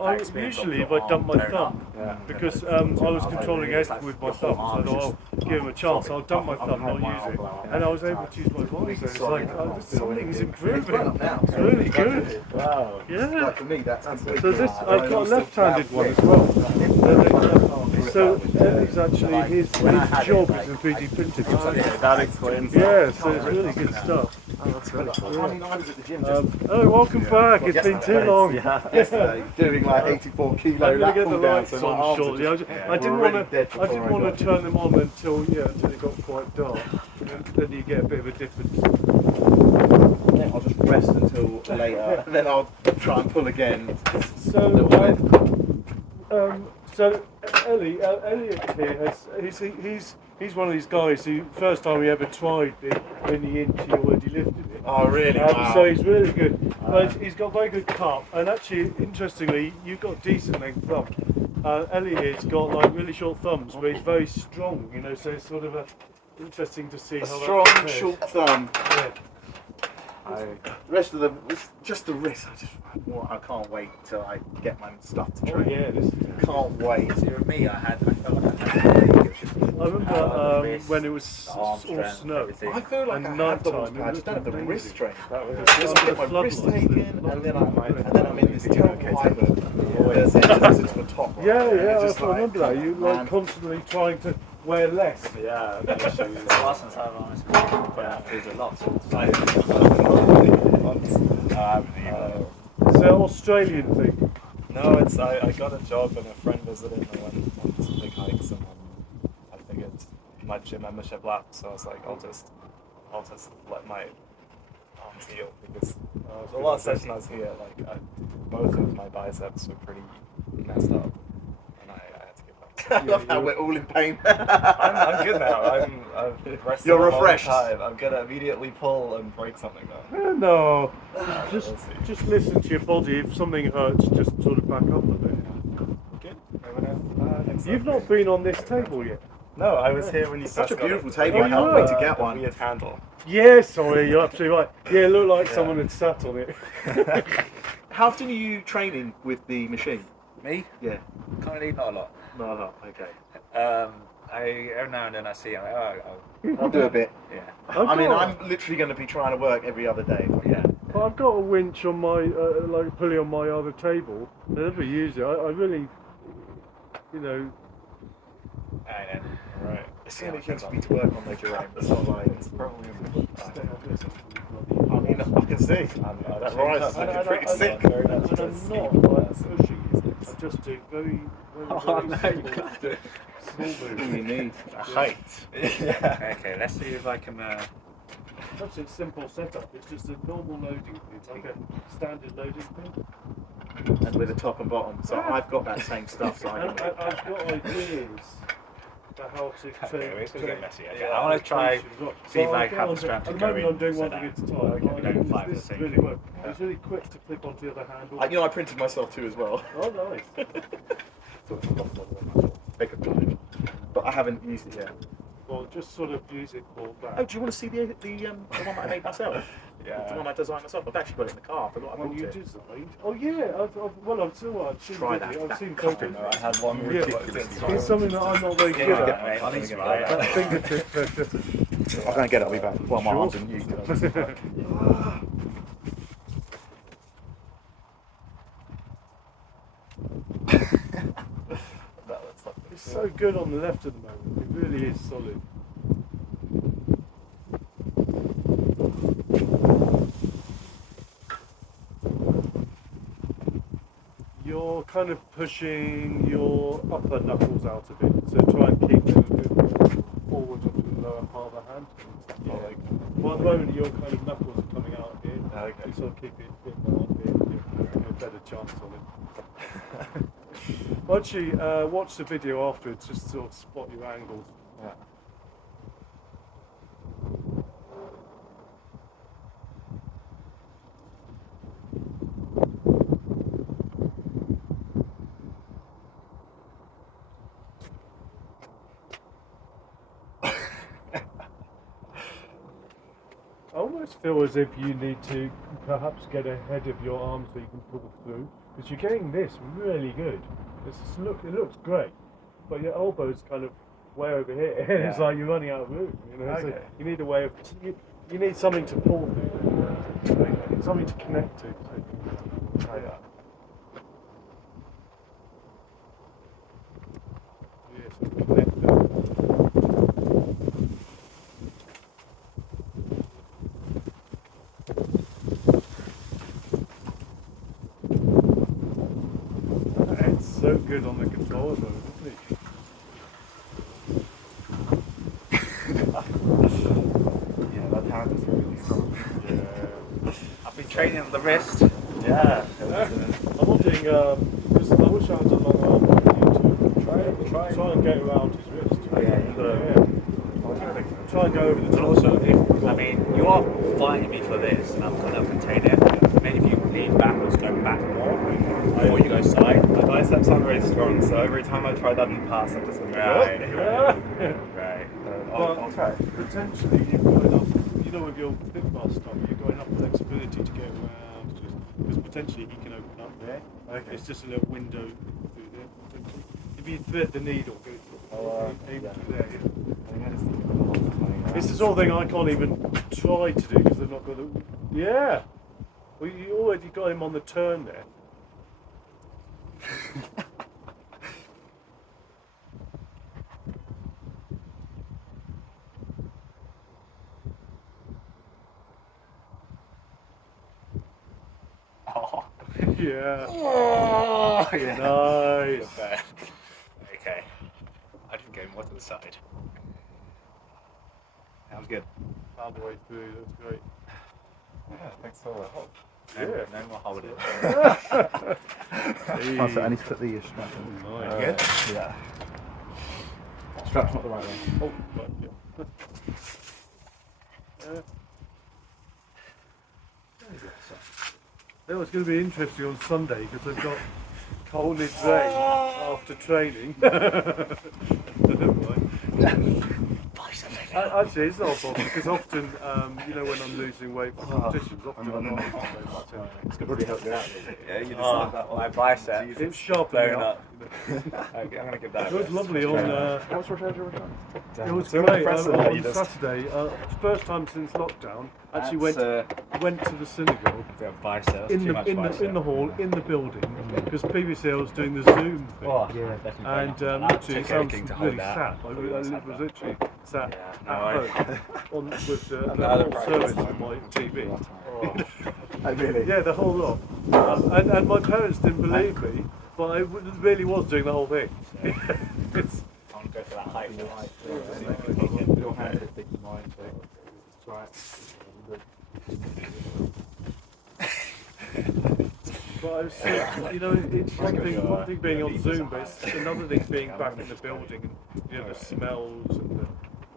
I experience of usually your if I dump my arm thumb, going up. because I was controlling Ed with my thumb, so I thought, I'll give him a chance. I'll dump my thumb, not use it, and I was able to use my riser. It's like something's improving. It's really good. Wow. Yeah. Like for me, that's So this, I've got a left-handed one as well. So Ellie's actually his job is in 3D printing. That explains Yeah, so it's really good stuff. I mean, I was at the gym just Oh, welcome back. It's been too long. yesterday doing like 84 kilo I'm gonna lat get the pull down. lights So my on arms are shortly. just- I didn't already want dead to. I before didn't I want got to turn them on until it got quite dark. Then you get a bit of a difference. I'll just rest until later, and then I'll try and pull again. So Elliot here he's one of these guys who first time he ever tried the inch he already lifted it. Oh, really? Wow. So he's really good. But he's got very good cup, and actually, interestingly, you've got decent length thumb. Elliot's got like really short thumbs, but he's very strong. So it's sort of interesting to see A how strong, that compares. short thumb. Yeah. The rest of the, just the wrist. I can't wait till I get my stuff to train. yeah, this is Can't wait. See, with me, I felt like I had I remember wrist, when it was the arm all strength, snow. everything. I feel like And I have the nighttime, I just it don't have the looked wrist amazing. strength. That was Just get my wrist taken, and then I'm in this terrible height. There's to the top. Right? Yeah, And yeah, it's just I remember that. You man. like constantly trying to wear less. yeah, the issues. It's the last since I've honestly put out food a lot. It's an Australian thing. No, it's I got a job and a friend visited and I went on some big hikes and then I figured my gym membership lapsed, so I was like, I'll just let my arms heal because the last session I was here, like both of my biceps were pretty messed up and I had to give back. I love how we're all in pain. I'm good now. I've rested You're a long refreshed. time. I'm gonna immediately pull and break something though. No, We'll see. just listen to your body. If something hurts, just sort of back up a bit. Good. Thanks. You've not been on this table yet. No, I was here when you It's such first a got beautiful it. table. Oh, I can't you wait were? to get The one. weird handle. Yes, sorry, you're absolutely right. Yeah, it looked like Yeah. someone had sat on it. How often are you training with the machine? Me? Yeah. Currently, not a lot. No, okay. Every now and then I see, I'm like, oh, I'll do a bit. yeah. I mean, I'm literally going to be trying to work every other day. Yeah. But I've got a winch on my, like pulley on my other table. I never use it. I really, you know. Right. It's the only thing for me to work on, though, Jerome. It's not like it's probably. I mean, I can see. That rise is pretty sick. Very And much I'm just not sneaky like person. pushing. I just do very, very, very simple, small All movements. you need. A height. Yeah. Okay, let's see if I can. Such a simple setup. It's just a normal loading. It's like a standard loading thing. And with the top and bottom. So I've got that same stuff. So I And can. I've got ideas for how to Okay, it's gonna get train. messy. Okay, I want to try. see if I have the strength to At the go moment, in, I'm doing so one that thing at a time. I can Like, five this the same really thing. works. It's really quick to flip onto the other handle. I printed myself too as well. Oh, nice. Bigger project. But I haven't used it yet. Well, just sort of use it for that. Oh, do you want to see the one that I made myself? The one I designed myself. I've actually got it in the car. I forgot I One brought you it. designed? Oh yeah, I've seen Try video, that I've seen cutting. photos. I had one Yeah, ridiculous. it's something that I'm not very good Yeah, at. mate, honestly, That fingertip pressure. I'll go and get it. I'll be back. Well, my Sure. arms and you. That looks like It's so good on the left at the moment. It really is solid. You're kind of pushing your upper knuckles out a bit, so try and keep them a bit more forward onto the lower part of the hand. yeah. Like, Well, at the moment, your kind of knuckles are coming out here. okay. You sort of keep it a bit more up here. You have a better chance on it. Once you watch the video afterwards, just sort of spot your angles. Yeah. I almost feel as if you need to perhaps get ahead of your arms so you can pull through, because you're getting this really good. It looks great, but your elbow's kind of way over here. It's Yeah. like you're running out of room. You know, so Okay. you need a way of you need something to pull to, something to connect to. Try that. Yeah, sort of connect them. It's so good on the controller though, isn't it? Yeah, that hand is really strong. I've been training on the wrist. Yeah. I'm wondering, because I wish I had a long arm on YouTube. Try and get around his wrist. Try and go over the But top. also, you are fighting me for this, and I'm kind of containing it. Maybe if you lean backwards, go back more, before you go side. My biceps aren't very strong, so every time I try that in the past, I'm just going Right. to Right. I'll try. Potentially you've got enough, with your fit bar stuff, you've got enough flexibility to get around, because potentially he can open up there. Okay. It's just a little window through there. Potentially. If you thread the needle, go aim through there. It's the sort of thing I can't even try to do because they've not got the. Yeah. Well, you already got him on the turn there. Oh. Yeah. Oh, yeah. Nice. Okay. I didn't go more to the side. That was good. Found the way through. That's great. Yeah, thanks for the help. Yeah. No more holding. I need to put the strap in. Nice. Good? Yeah. Strap's not the right way. Oh, right, yeah. That was going to be interesting on Sunday because they've got Colnage Rain after training. Never mind. Actually, it's not a problem because often, when I'm losing weight for competitions, often I'm not eating very much. It's going to really help you out. Yeah, you decided that one. My bicep. It's sharpening up. Okay, I'm going to give that It was lovely on. What's your return? It was So great impressive on that you just- Saturday. First time since lockdown. Actually went to the synagogue biceps. in the hall in the building because previously I was doing the Zoom thing. Oh, yeah, definitely. And literally, it sounds really sad. I was literally sat at home with the whole service on my TV. Oh, really? Yeah, the whole lot. And my parents didn't believe me, but I really was doing the whole thing. It's, I want to go for that height. Your hand is big as mine, so but I was, it's one thing being on Zoom, but it's another thing being back in the building and the smells and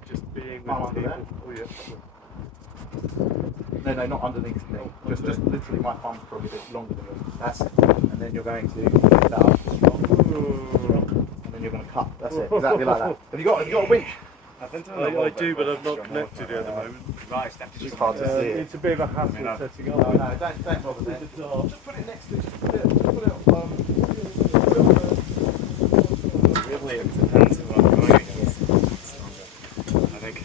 just being with people. Oh yeah. No, not underneath me. Just literally my thumb's probably a bit longer than yours. That's it. And then you're going to lift that up strong. And then you're going to cut. That's it. Exactly like that. Have you got a winch? I do, but I've not connected it at the moment. Right, step It's just hard to see it. It's a bit of a hassle setting up. No, don't bother there. It's dark. Just put it next to it. Just put it Really, it depends on what I'm going against. It's stronger. I think.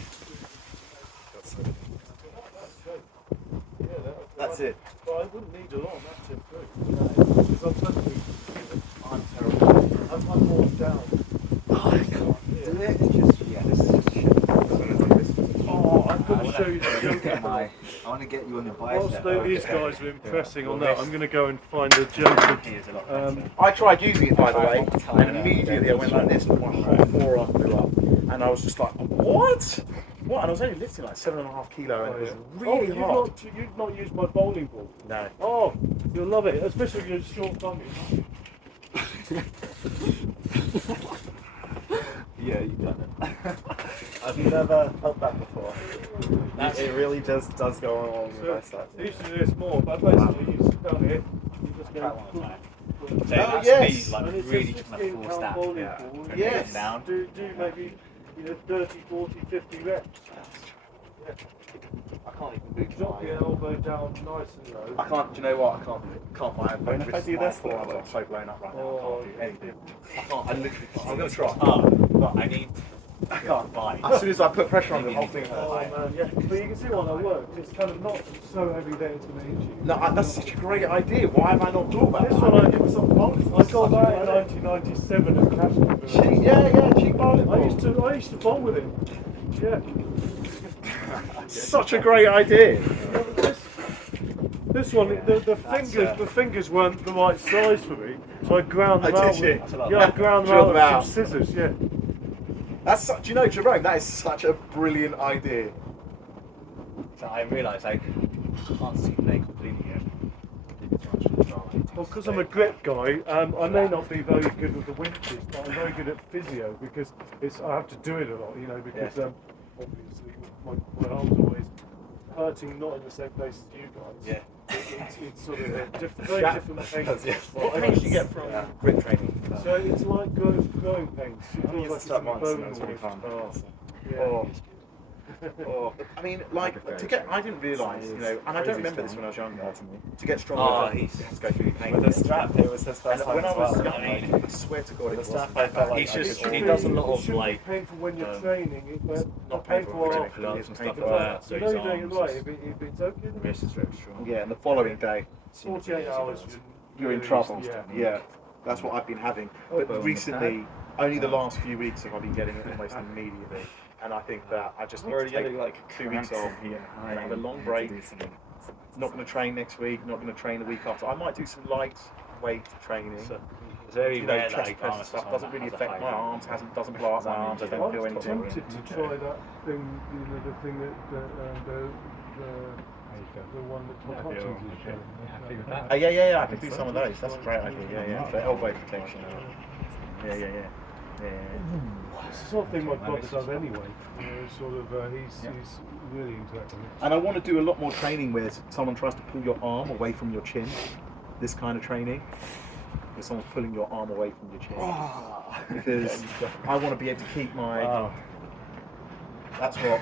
That's it. But I wouldn't need a lot on that tip through. Because I'm suddenly, I'm terrible. I'm more down. Oh, I can't do it. It's just, this is just shit. Oh, I've got to show you the joke. I want to get you on the Whilst bicep. these guys are impressing on that, I'm going to go and find a joke. He is a lot better. I tried using it, by the way, and immediately I went like this, and my whole forearm blew up. And I was just like, what? What? And I was only lifting like 7.5 kilo, and it was really hard. You've not used my bowling ball. No. Oh, you'll love it, especially if you're short dummy. Yeah, you've done it. I've never felt that before. It really just does go on all the bicep. I used to do this more, but basically you sit down here, you just go. So that's yes. me, like And it's really a just a 16 full pound stack. bowling Yeah. ball. Yes. Down. Do maybe 30, 40, 50 reps. Yeah. I can't even do Drop your elbow down nice and low. I can't, do you know what? I can't do it. Can't my When if I do this, forearms are so blown up right now. Oh, I can't do anything. I can't, I literally can't. I'm going to try. But I need I can't. bite. As soon as I put pressure on the whole thing Oh hurts. man, yeah. But you can see when I work, it's kind of not so heavy that it's going to hit you. No, that's such a great idea. Why have I not thought about This that? one I give myself I got that in 1997 at Cashman. cheap bowling ball. I used to bowl with it. Yeah. Such a great idea. This one, the fingers weren't the right size for me, so I ground them Oh, out. did you? With, I ground them Drilled out them with some scissors. Yeah. That's such, you know, Jerome, that is such a brilliant idea. So I realised I can't see play completely yet. Well, because I'm a grip guy, I may not be very good with the winches, but I'm very good at physio because I have to do it a lot, because obviously my arm's always hurting, not in the same place as you guys. Yeah. It's sort of a very different pain. What pains do you get from grip training? So it's like growing pains. It feels like it's start in once and bone it was really almost. fun. Yeah. Oh. Oh, I mean, like to get. I didn't realise, you know, and I don't remember this when I was younger. To get Oh, stronger, you he's have to go through pain. With the strap, it was his And first time when I as was well. young, I swear to God, With it the strap, wasn't I that felt bad. like He's I just- could he all- does a lot It of shouldn't like be painful when you're um, training, but Not painful painful, after. actually. gloves and stuff painful like after. that. So You know his you're doing it arms right. just- If it's okay, the wrist is very strong. Yeah, and the following day, 48 hours, you're in trouble. Yeah. Yeah, that's what I've been having. But Elbow on the recently, only the last few weeks have I been getting it almost immediately. And I think that I just need to take like 2 weeks off here. and have a long break. Not going to train next week. Not going to train the week after. I might do some lightweight training. It's very You know, rare chest that press like and stuff doesn't really affect my arms. Doesn't blow up my arms. I I don't feel was anything. tempted to try that thing, you know, the thing the one that Tom Hutchins is showing. Yeah. I can do some of those. That's a great idea. Yeah. For elbow protection. Yeah. It's the sort of thing my brother does anyway. You know, sort of, he's really into that kind of. And I want to do a lot more training where someone tries to pull your arm away from your chin. This kind of training, where someone's pulling your arm away from your chin. Because I want to be able to keep my. That's what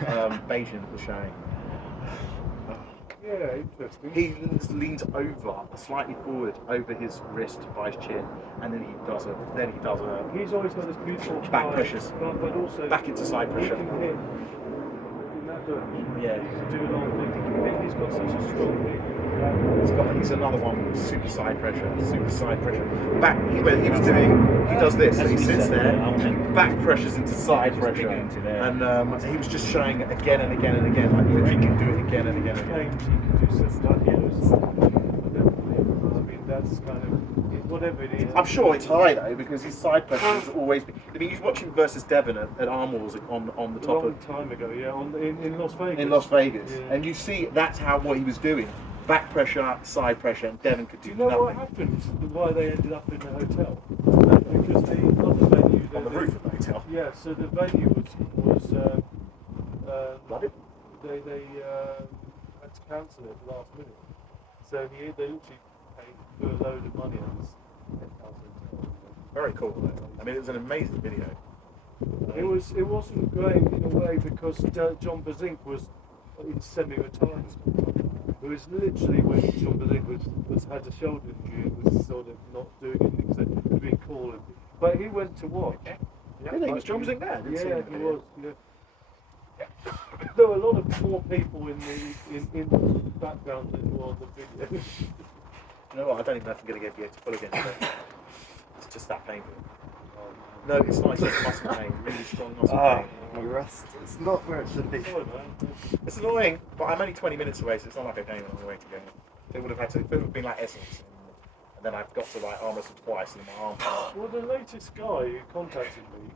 Beijing was showing. Yeah, interesting. He leans over, slightly forward, over his wrist by his chin, and then he does a. He's always got this beautiful Back eye, pressures. but also Back into side pressure. he can hit in that direction. Yeah. He can do a lot of things. He can hit. He's got such a strong kick. He's another one, super side pressure. Back, he does this, so he sits there, back pressures into side pressure. And he was just showing it again and again and again, like literally can do it again and again and again. Games he can do stuff like I mean, that's kind of, whatever it is. I'm sure it's high though, because his side pressure has always been. I mean, you watch him versus Devon at Arm Wars on the A top long of. time ago, yeah, in Las Vegas. In Las Vegas. Yeah. And you see that's what he was doing. Back pressure, side pressure, and Devon could do Do you know nothing. what happened? Why they ended up in the hotel? Because the other venue, On the roof of the hotel. Yeah, so the venue was Flooded? they had to cancel it last minute. So they literally paid for a load of money on this hotel. Very cool though. I mean, it was an amazing video. It wasn't great in a way because John Bazink was in semi-retirement. It was literally when John Bazink had a shoulder injury and was sort of not doing anything except being cool. But he went to watch. Yeah, he was John Bazink there. Yeah, he was. Yeah. There were a lot of poor people in the background that were on the video. You know what? I don't even know if I'm going to be able to pull again today. It's just that painful. No, it's not. It's just muscle pain. Really strong muscle pain. My wrist. It's not where it should be. It's annoying, but I'm only 20 minutes away, so it's not like a game on the way to go. It would have been like Essence, and then I've got to like arm wrestle twice in my arm. Well, the latest guy who contacted me,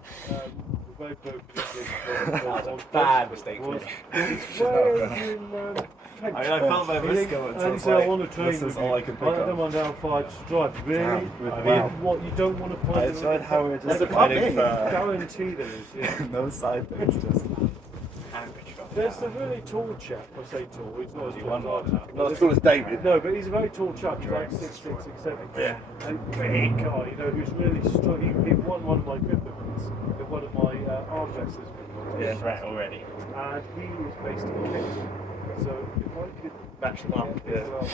very broken English. That was a bad mistake for was me. Kent. I felt my wrist going. And he said, I want to train this with is you. all I can pick don't up. mind how far it's drive. Really? Damn. I Wow. mean, what, you don't want to find I tried how we're There's just a pub fighting in. for Guarantee there is, yeah. no side things, just There's the really tall chap. I say tall, he's not as tall as I am. Not as tall as David. No, but he's a very tall chap. He's like 6'6", 6'7". Yeah. And big guy, you know, who's really strong. He won one of my grip events, one of my arm wrestlers. Yeah. Right, already. And he is based in Kent. So if I could Match them up. Yeah. well,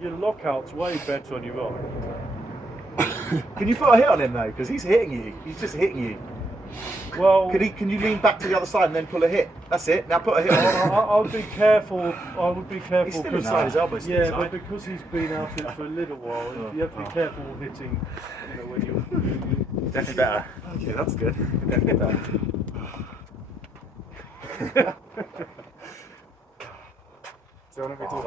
your lockout's way better on your arm. Can you put a hit on him though? Because he's hitting you. He's just hitting you. Well, Can you lean back to the other side and then pull a hit? That's it. Now put a hit on. I'll be careful. I would be careful. He's still 'cause- inside his elbows. Yeah, but because he's been out it for a little while, you have to be careful hitting. You know, when you're Definitely better. okay, that's good. Definitely better. Do you want to redo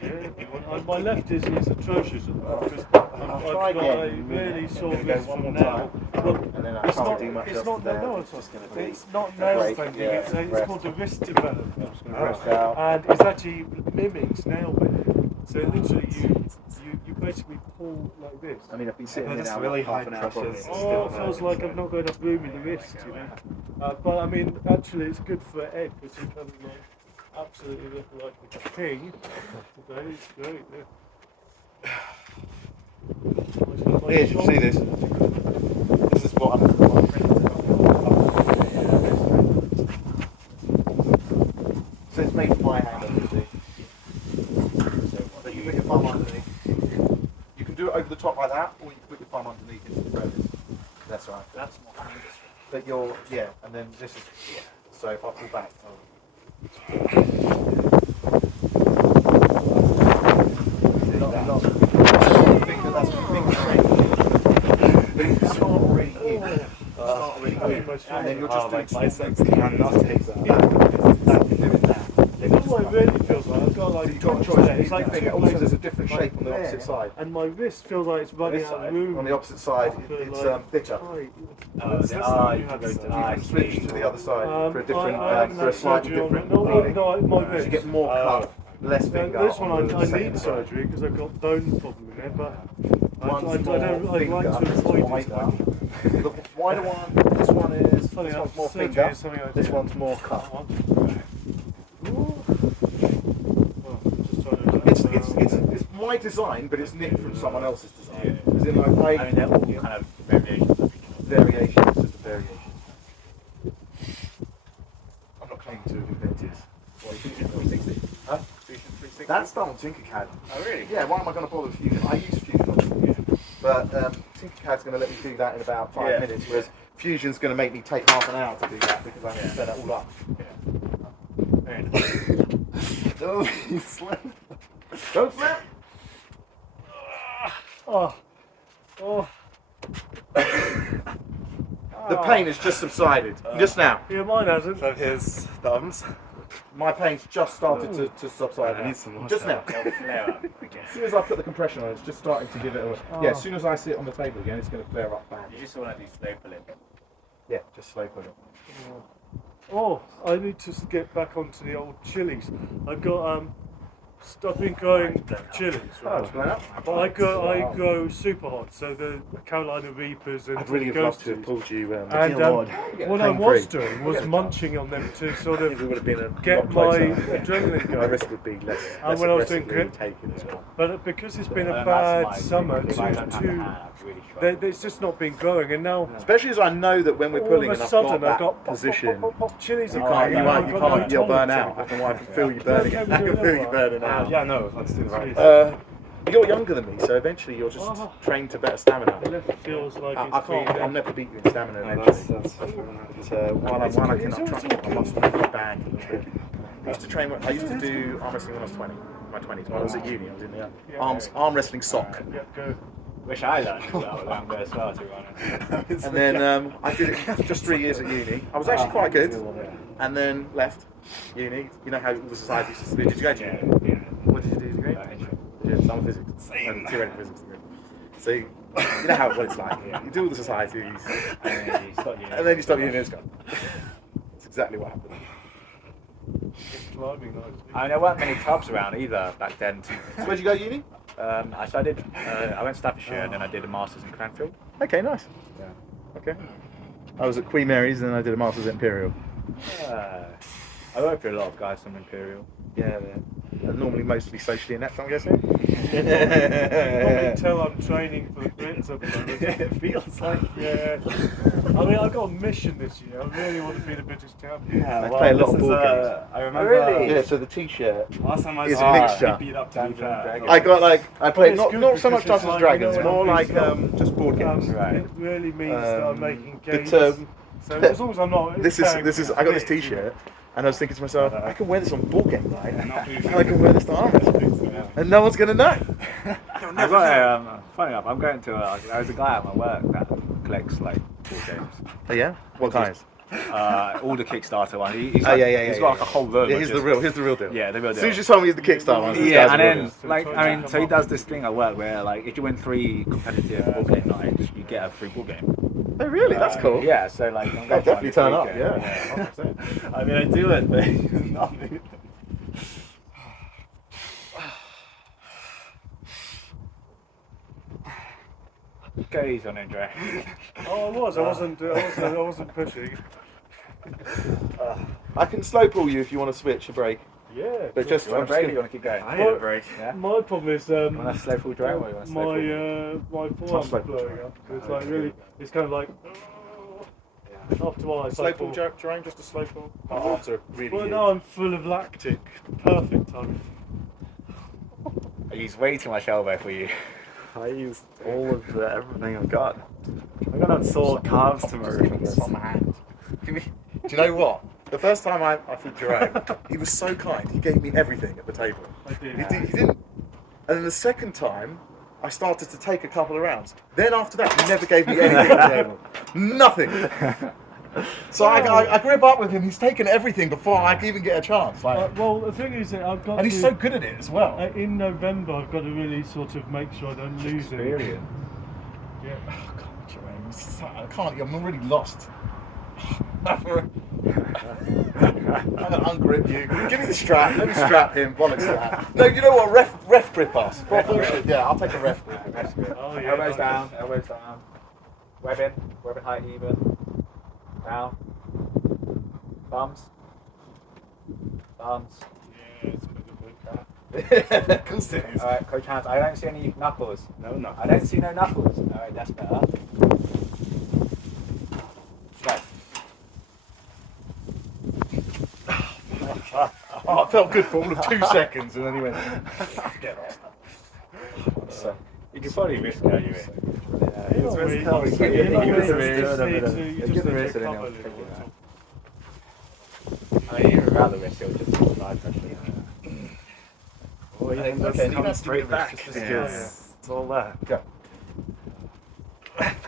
that? My left is atrocious because try I've got a again. really sore Gonna go wrist one from more now. Look, And then I it's can't not. do much It's else not. there. No, It's just gonna be it's not a nail break, bending. yeah, It's rest. called a wrist development, Rest out. and it's actually mimics nail bending. So literally, you basically pull like this. I mean, I've been sitting They're here just now really half high an hour. pressures. probably. Oh, it feels like I've not got enough room in the wrist, you know. But I mean, actually, it's good for Ed because he kind of like absolutely look like the king today. It's great. Yeah. Here, you see this? This is what I'm. So it's made for my hand, obviously. So you put your thumb underneath. You can do it over the top like that, or you can put your thumb underneath into the crevice. That's right. That's more fingers. But you're, yeah, and then this is, yeah. So if I pull back, that's a big change. But if you start already in, and then you're just doing biceps. and not take that. Doing that. You know what it really feels like? I've got like You've got a choice. it's like two Also, places there's a different shape on the there, opposite side. and my wrist feels like it's running out of room. On the opposite side, it's thicker. Tight. You can go to You can switch to the other side for a different, I for a slightly surgery on different. it. No, my So wrist. you get more cut, less finger. This one on the I second need side. surgery because I've got bone problem in it, but One's I'd more like finger, to avoid wider. it. The wider one, this one is, Funny this enough, one's more surgery finger, is something I this do. one's more cut. It's my design, but it's nicked from someone else's design. As in, like, I mean, they're all kind of variations of each other. variation, it's just a variation. I'm not claiming to have invented. What, Fusion 360? Huh? Fusion 360? That's done on Tinkercad. Oh, really? Yeah, why am I going to bother with Fusion? I use Fusion on but Tinkercad's going to let me do that in about 5 minutes, whereas Fusion's going to make me take half an hour to do that because I have to set that all up. Very nice. Oh, you slap. Don't slap. Oh, oh. The pain has just subsided, just now. Yeah, mine hasn't. Of his thumbs. My pain's just started to subside. I need some more Just now. They'll flare up, I As guess. soon as I put the compression on, it's just starting to give it a... Yeah, as soon as I sit on the table again, it's going to flare up bad. You just want to do slow pulling. Yeah, just slow pull it. Oh, I need to get back onto the old chilies. I've got I've been growing chilies, Oh, right? it's blown up. But I grow super hot, so the Carolina Reapers and I'd really have loved to have pulled you. And what I pain was free. doing was munching on them to sort It of would have been a get lot my closer. adrenaline My going. wrist would be less And when I was doing aggressively grip, taken as well. but because it's been a And bad that's my summer, thing. If I don't have the hand, I'd really struggle. it's just not been growing, and now Especially as I know that when we're all pulling of and a I've sudden got I've got that position, chilies. you are can't, going, I've got no you'll burn tolerance out. anymore. I can feel you burning. I can feel you burning out. Yeah, no, let's do that. You're younger than me, so eventually you're just trained to better stamina. The left feels like I it's can't. I'll never beat you in stamina. No, Eventually. that's fair enough. So while I cannot try, I must move my bag a little bit. I used to train. I used to do arm wrestling when I was 20. My 20s. When I was at uni, I was in the arm wrestling sock. Yeah, go. Wish I learned that longer as well, to be honest. And then I did it just 3 years at uni. I was actually quite good. And then left uni. You know how all the societies used to do. Did you go to uni? What did you do? Did you go? Yeah, some physics. And theoretical physics. So you know how what it's like. You do all the societies, and then you stop uni and it's gone. That's exactly what happened. Climbing nicely. I mean, there weren't many clubs around either back then. So where'd you go to uni? I studied, I went to Staffordshire and then I did a master's in Cranfield. Okay, nice. Yeah. Okay. I was at Queen Mary's and then I did a master's at Imperial. I worked with a lot of guys from Imperial. Yeah, they're normally mostly socially inept, I'm guessing. You can tell I'm training for the Brits at the moment. It feels like. Yeah. I mean, I've got a mission this year. I really want to be the British champion. I play a lot of board games. I remember. Yeah, so the T-shirt Last time I is saw a mixture. beat up Dungeons and Dragons. I got I played It's not good so much because Dungeons and it's Dragons, like, you know, more like it's just board games. It really means that I'm making games. But so as long as I'm not. this is I got this T-shirt and I was thinking to myself, I can wear this on board game night, and I can wear this to arm wrestling, and no one's gonna know. I've got funny enough, I'm going to, there's a guy at my work that collects like board games. Oh yeah, what kinds? All the Kickstarter ones. He's Oh like, yeah. he's got like a whole room. Yeah, of here's just- the real deal. Yeah, the real As deal. soon as you told me it's the Kickstarter one, this Yeah, guy's and the real then deal. like I mean, so he does this thing at work where like if you win 3 competitive board game nights, you get a free board game. Oh really? That's cool. Yeah, so like I'm I'll going definitely to turn this up. weekend. Yeah, 100%. I mean, I do it, but nothing. Go easy on Andre. Oh, I was. I wasn't pushing. I can slow pull you if you want to switch a break. Yeah. But just You want a I'm just break or gonna- you want to keep going? I need a break. Yeah? My problem is You want a slow full drone or you want a slow my forearm's slow full blowing drone. up. It's like really, it's kind of like up to eyes. Slow Like, pull, Jerome, just a slow pull. My arms are really well, huge. now I'm full of lactic. Perfect time. I used way too much elbow for you. I used all of everything I've got. I got sore calves tomorrow from this. On my hand. Do you know what? The first time I fed Jerome, he was so kind. He gave me everything at the table. I did. He didn't. And then the second time, I started to take a couple of rounds. Then after that, he never gave me anything at the table. Nothing. So I grip up with him. He's taken everything before I even get a chance. Like, Well, the thing is that I've got and he's so good at it as well. in November, I've got to really sort of make sure I don't lose anything. Yeah. Oh, God, Jerome, I can't. I'm already lost. I'm gonna ungrip you. Give me the strap. Let me strap him. Bollocks that. No, you know what? Ref grip us. Bullshit. Yeah, I'll take a ref grip. Oh, yeah. Elbows down, elbows down. Webbing height even. Down. Thumbs. Thumbs. Yeah, it's good. Of course it is. Alright, coach hands. I don't see any knuckles. No, no. I don't see no knuckles. Alright, that's better. Straight. Oh, it felt good for all of 2 seconds, and then he went. Get off. So, you could probably risk it anyway. Yeah, he was Wait, really you close. just He need was to- really you just good. need to- Give you the just need wrist to and then cover he'll it take all, it that's all. I mean, even without the wrist, it'll just apply pressure. Well, even Okay, this you comes have to straight get back. back. Just Yeah. because it's all there. Go.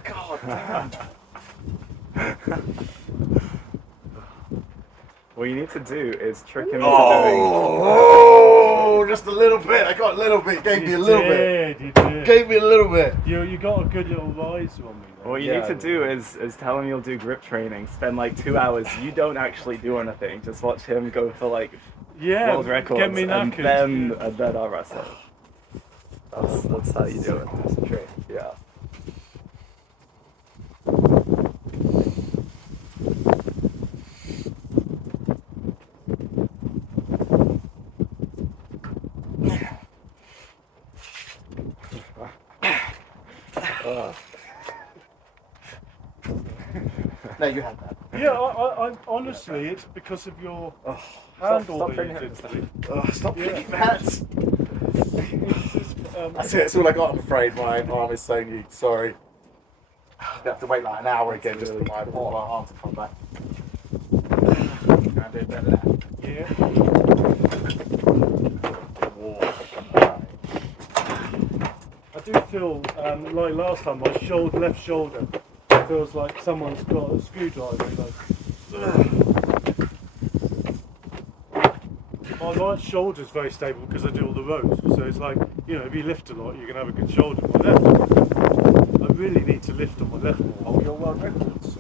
God damn. What you need to do is trick him into doing. Oh, just a little bit. I got a little bit. Gave me a little bit. You did. Gave me a little bit. You got a good little rise on me there. What you need to do is tell him you'll do grip training. Spend like 2 hours. You don't actually do anything. Just watch him go for like Yeah, world records, get me and knackered. then I'll wrestle. That's how you do it. That's the trick. Yeah. No, you had that. Yeah, I honestly, it's because of your handle stop that you training did. Stop Yeah. kicking that. It's just, That's it. That's all I got. I'm afraid my arm is so new. Sorry. I have to wait like an hour again just for my arm to come back. Can I do it better there? Yeah. I do feel like last time, my left shoulder feels like someone's got a screwdriver. Like, my right shoulder's very stable because I do all the rows. So it's like, you know, if you lift a lot, you can have a good shoulder. My left, I really need to lift on my left more. Oh, your world records.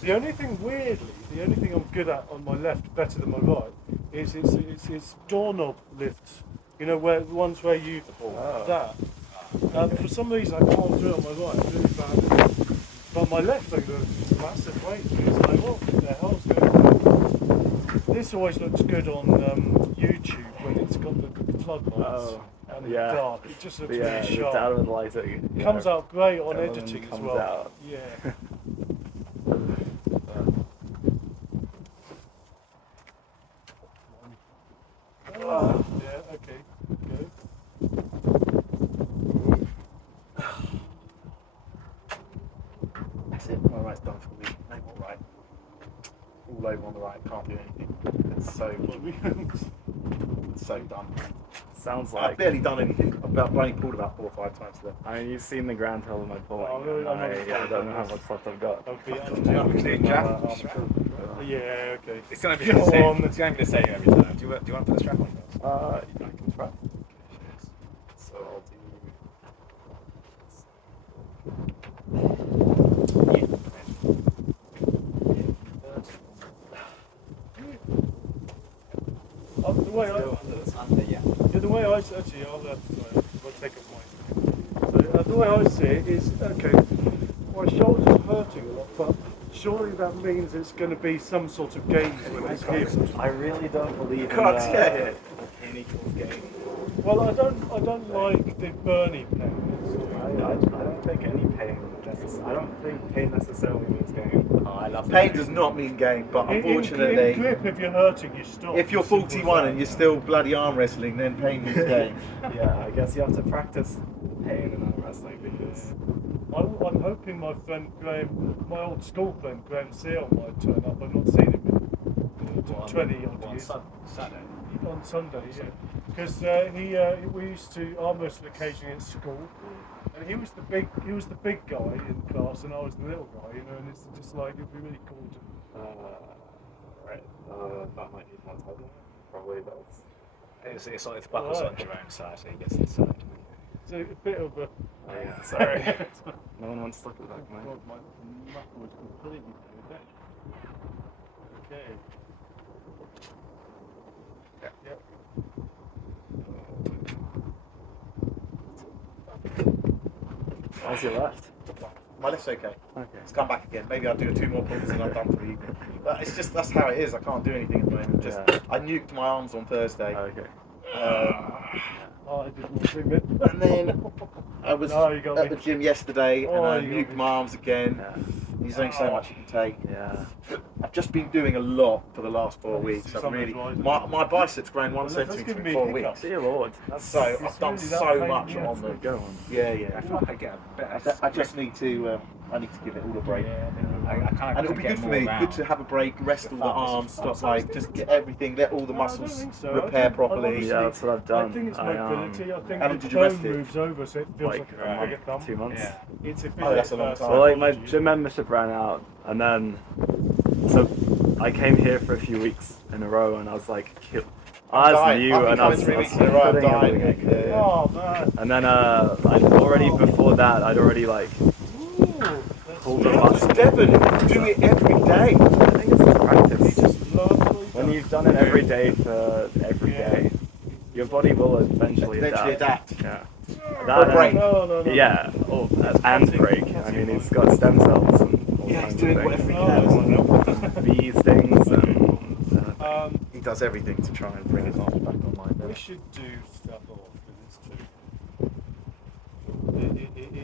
The only thing, weirdly, the only thing I'm good at on my left, better than my right, is it's doorknob lifts. You know, where the ones where you that. For some reason, I can't do it on my right. I'm really bad. But my left, I do massive weight. It's like, what the hell's going on? This always looks good on YouTube when it's got the floodlights and yeah. the dark. It just looks Yeah, really the sharp. downward lighting. It comes out great on Element editing as comes well. out. Yeah. Yeah, okay. Good. That's it. My right's done for me. No more right. All over on the right. Can't do anything. It's so done. Sounds I've like. barely done anything. I've only pulled about 4 or 5 times today. I mean, you've seen the grand total of my pulling. Oh, really? I'm not I don't know how much left I've got. Okay, yeah, okay. It's gonna be Go the same. on. It's gonna be the same every time. Do you want to put the strap on first? I can try. So I'll do. The way I, Yeah. the way I actually, I'll take a point. So the way I see it is, okay, my shoulder's hurting a lot, but surely that means it's going to be some sort of game when it's healed. I really don't believe in Cox, yeah. the mechanical game. Well, I don't like the Bernie pen. I don't think any pain I don't think pain necessarily means game. Oh, I love Pain does not mean game, but In unfortunately, grip, if you're hurting, you stop. if you're Simple as 41 that. and you're still bloody arm wrestling, then pain means game. Yeah, I guess you have to practice pain in arm wrestling because I'm hoping my friend Graham, my old school friend Graham Seal might turn up. I've not seen him in 20 odd years. Saturday. On Sunday, yeah. Because we used to arm wrestle occasionally at school, and he was the big guy in class, and I was the little guy, and it's just like it'd be really cool to. right. That might need more time. Probably does. It's like the buckle's on Jerome's side, so he gets this side. So a bit of a. Oh yeah, sorry. No one wants to look at that, Oh, man. God, my knuckle was completely through there. Okay. Yep. How's your left? My left's okay. Okay. It's come back again. Maybe I'll do 2 more pulls and I'm done for the evening. But it's just, that's how it is. I can't do anything at the moment. Just, Yeah. I nuked my arms on Thursday. Okay. Oh, I didn't think it. And then I was No, you got at me. the gym yesterday and Oh, I you got nuked me. my arms again. Yeah. There's only so much you can take. Yeah. I've just been doing a lot for the last 4 weeks. I've Something's really, right. my biceps grown 1 That's centimetre giving in me 4 hiccups. weeks. Dear Lord. That's So I've done really that so pain, much yeah. on them. go on. Yeah, I yeah. feel like I get a better. I just need to, I need to give it all a break. I kind of And it'll be good for me, good to have a break, rest all the arms, stop like, just get everything, let all the No, I don't muscles think so. repair I properly. obviously- Yeah, that's what I've done. I think it's I, mobility. I think How long the did you rest bone it? moves over, so it feels like like a a bigger month, thumb. 2 months. Yeah. It's a Oh, that's a long time. Well, like my gym membership ran out, and then so I came here for a few weeks in a row, and I was like, I was dying. new, I've been and I was, coming 3 I was weeks in a row, I'm putting dying. everything I could. Yeah. Oh man. And then I'd already before that, I'd already like pulled the muscle. Devon, you do it every day. I think it's a practice. Just love When you've done it every day for every day, your body will eventually adapt. Yeah. Or break. No. Yeah. Oh, and break. I mean, he's got stem cells and all Yeah, kinds he's doing of whatever he things. can. Bees things and. He does everything to try and bring his arms back online. We should do stuff off because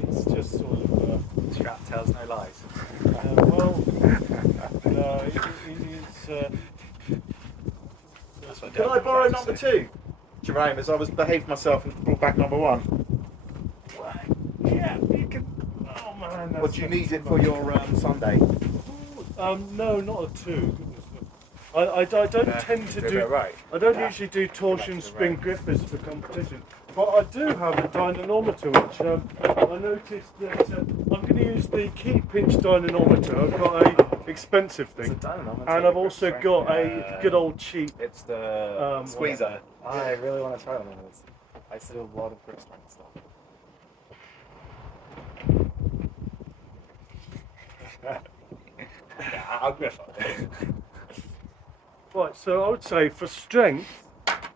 it's just sort of. Strap tells no lies. Well, no, it's. That's what Can I David borrow likes number to say. 2? Jerome, as I was behaved myself and brought back number 1. Yeah, you can. Oh man. Or do you need it for your Sunday? No, not a 2. Goodness me. I don't tend to Do a do. bit right. I don't usually do torsion spring grippers for competition, but I do have a dynamometer which I noticed that I'm going to use the key pinch dynamometer. I've got a expensive thing, and I've also got a good old cheap It's the Squeezer. I really want to try one of those. I used to do a lot of grip strength stuff. Yeah, I'll grip it. Right, so I would say for strength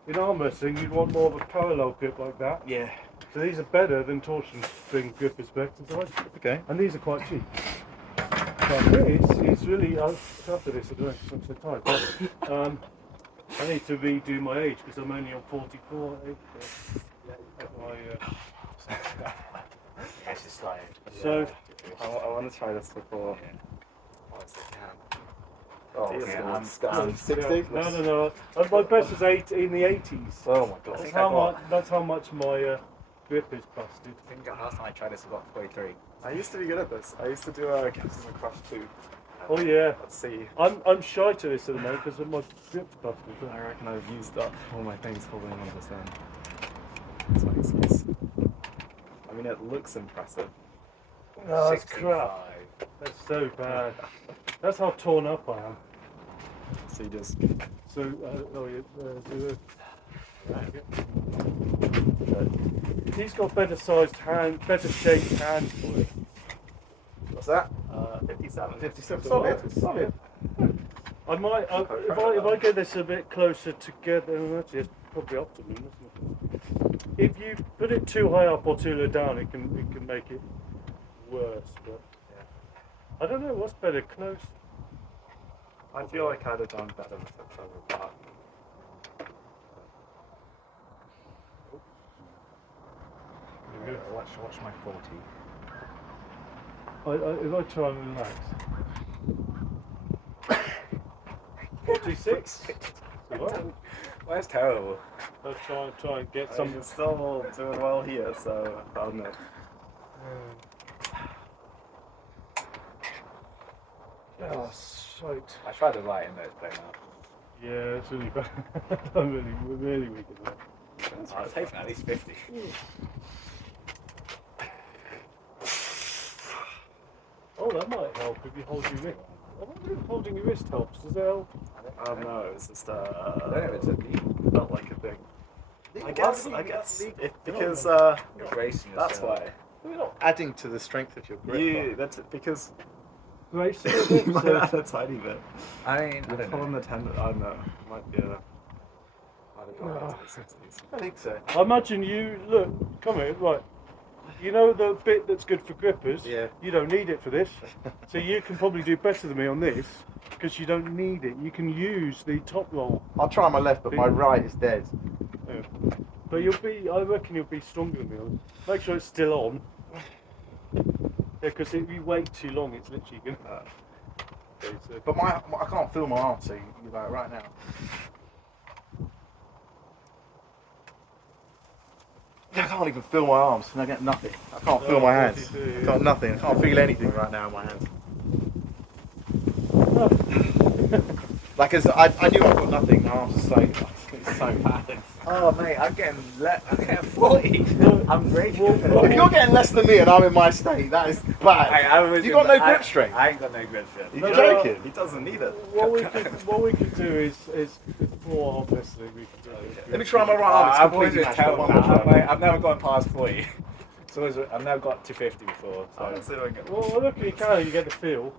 in arm wrestling, you'd want more of a parallel grip like that. Yeah. So these are better than torsion spring grippers for exercise. Okay. And these are quite cheap. But it's really, after this, I don't know if I'm so tired. But, I need to redo my age because I'm only on 44. This is slide. So, I want to try this before. Honestly, can. Oh, Yeah, I'm 60. no. My best was in the 80s. Oh my god. That's how much my grip is busted. I think the last time I tried this was about 43. I used to be good at this. I used to do Captains and Crush 2. Oh yeah. Let's see. I'm shy to this at the moment because my grip's busted. I reckon I've used up all my things holding on to this end. That's my excuse. I mean, it looks impressive. No, that's crap. That's so bad. That's how torn up I am. So you just. So, he's got better sized hand, better shaped hands for it. What's that? 57. 57. Solid. Solid. I might, if I get this a bit closer together, actually it's probably optimum, isn't it? If you put it too high up or too low down, it can make it worse. But I don't know what's better, close. I feel like I'd have done better with a clever bar. Watch my 40. If I try and relax. 46? What? Well, that's terrible. I'll try and get Some some. still doing well here, so I don't know. Oh, shite. I tried to write in those play now. Yeah, it's really bad. I'm really weak as well. I was taking at least 50. Oh, that might help if you hold your wrist. I wonder if holding your wrist helps. Does that help? No, it was just I don't know if it's a lead. felt like a thing. I guess because You're bracing that's yourself. why. We're not adding to the strength of your grip. You that's because Great. you might add a tiny bit. I mean, I You're don't pulling know. the tendon. I don't know. Might be a. Might have gone into the 60s. I think so. I imagine you look. Come here, right. You know the bit that's good for grippers. Yeah. You don't need it for this, so you can probably do better than me on this because you don't need it. You can use the top roll. I'll try my left, but my right is dead. Yeah. But you'll be. I reckon you'll be stronger than me. Make sure it's still on. Yeah, because if you wait too long, it's literally gonna. Okay, so But I can't feel my arm, so you're like right now. I can't even feel my arms, and I get nothing. I can't feel my hands. I got nothing. I can't feel anything right now in my hands. Like as I knew I've got nothing. My arms are so bad. Oh, mate, I'm getting 40. I'm raging. If you're getting less than me and I'm in my state, that is bad. You got no grip strength. I ain't got no grip strength. You're joking. He doesn't need it. what we could do is more arm wrestling. We can do. Let me try my right arm. It's I've always completely been mashed terrible. up. One more try. I've never gone past 40. So I've never got to 50 before. I want to see if I can get. Well, look, you can. You get the feel.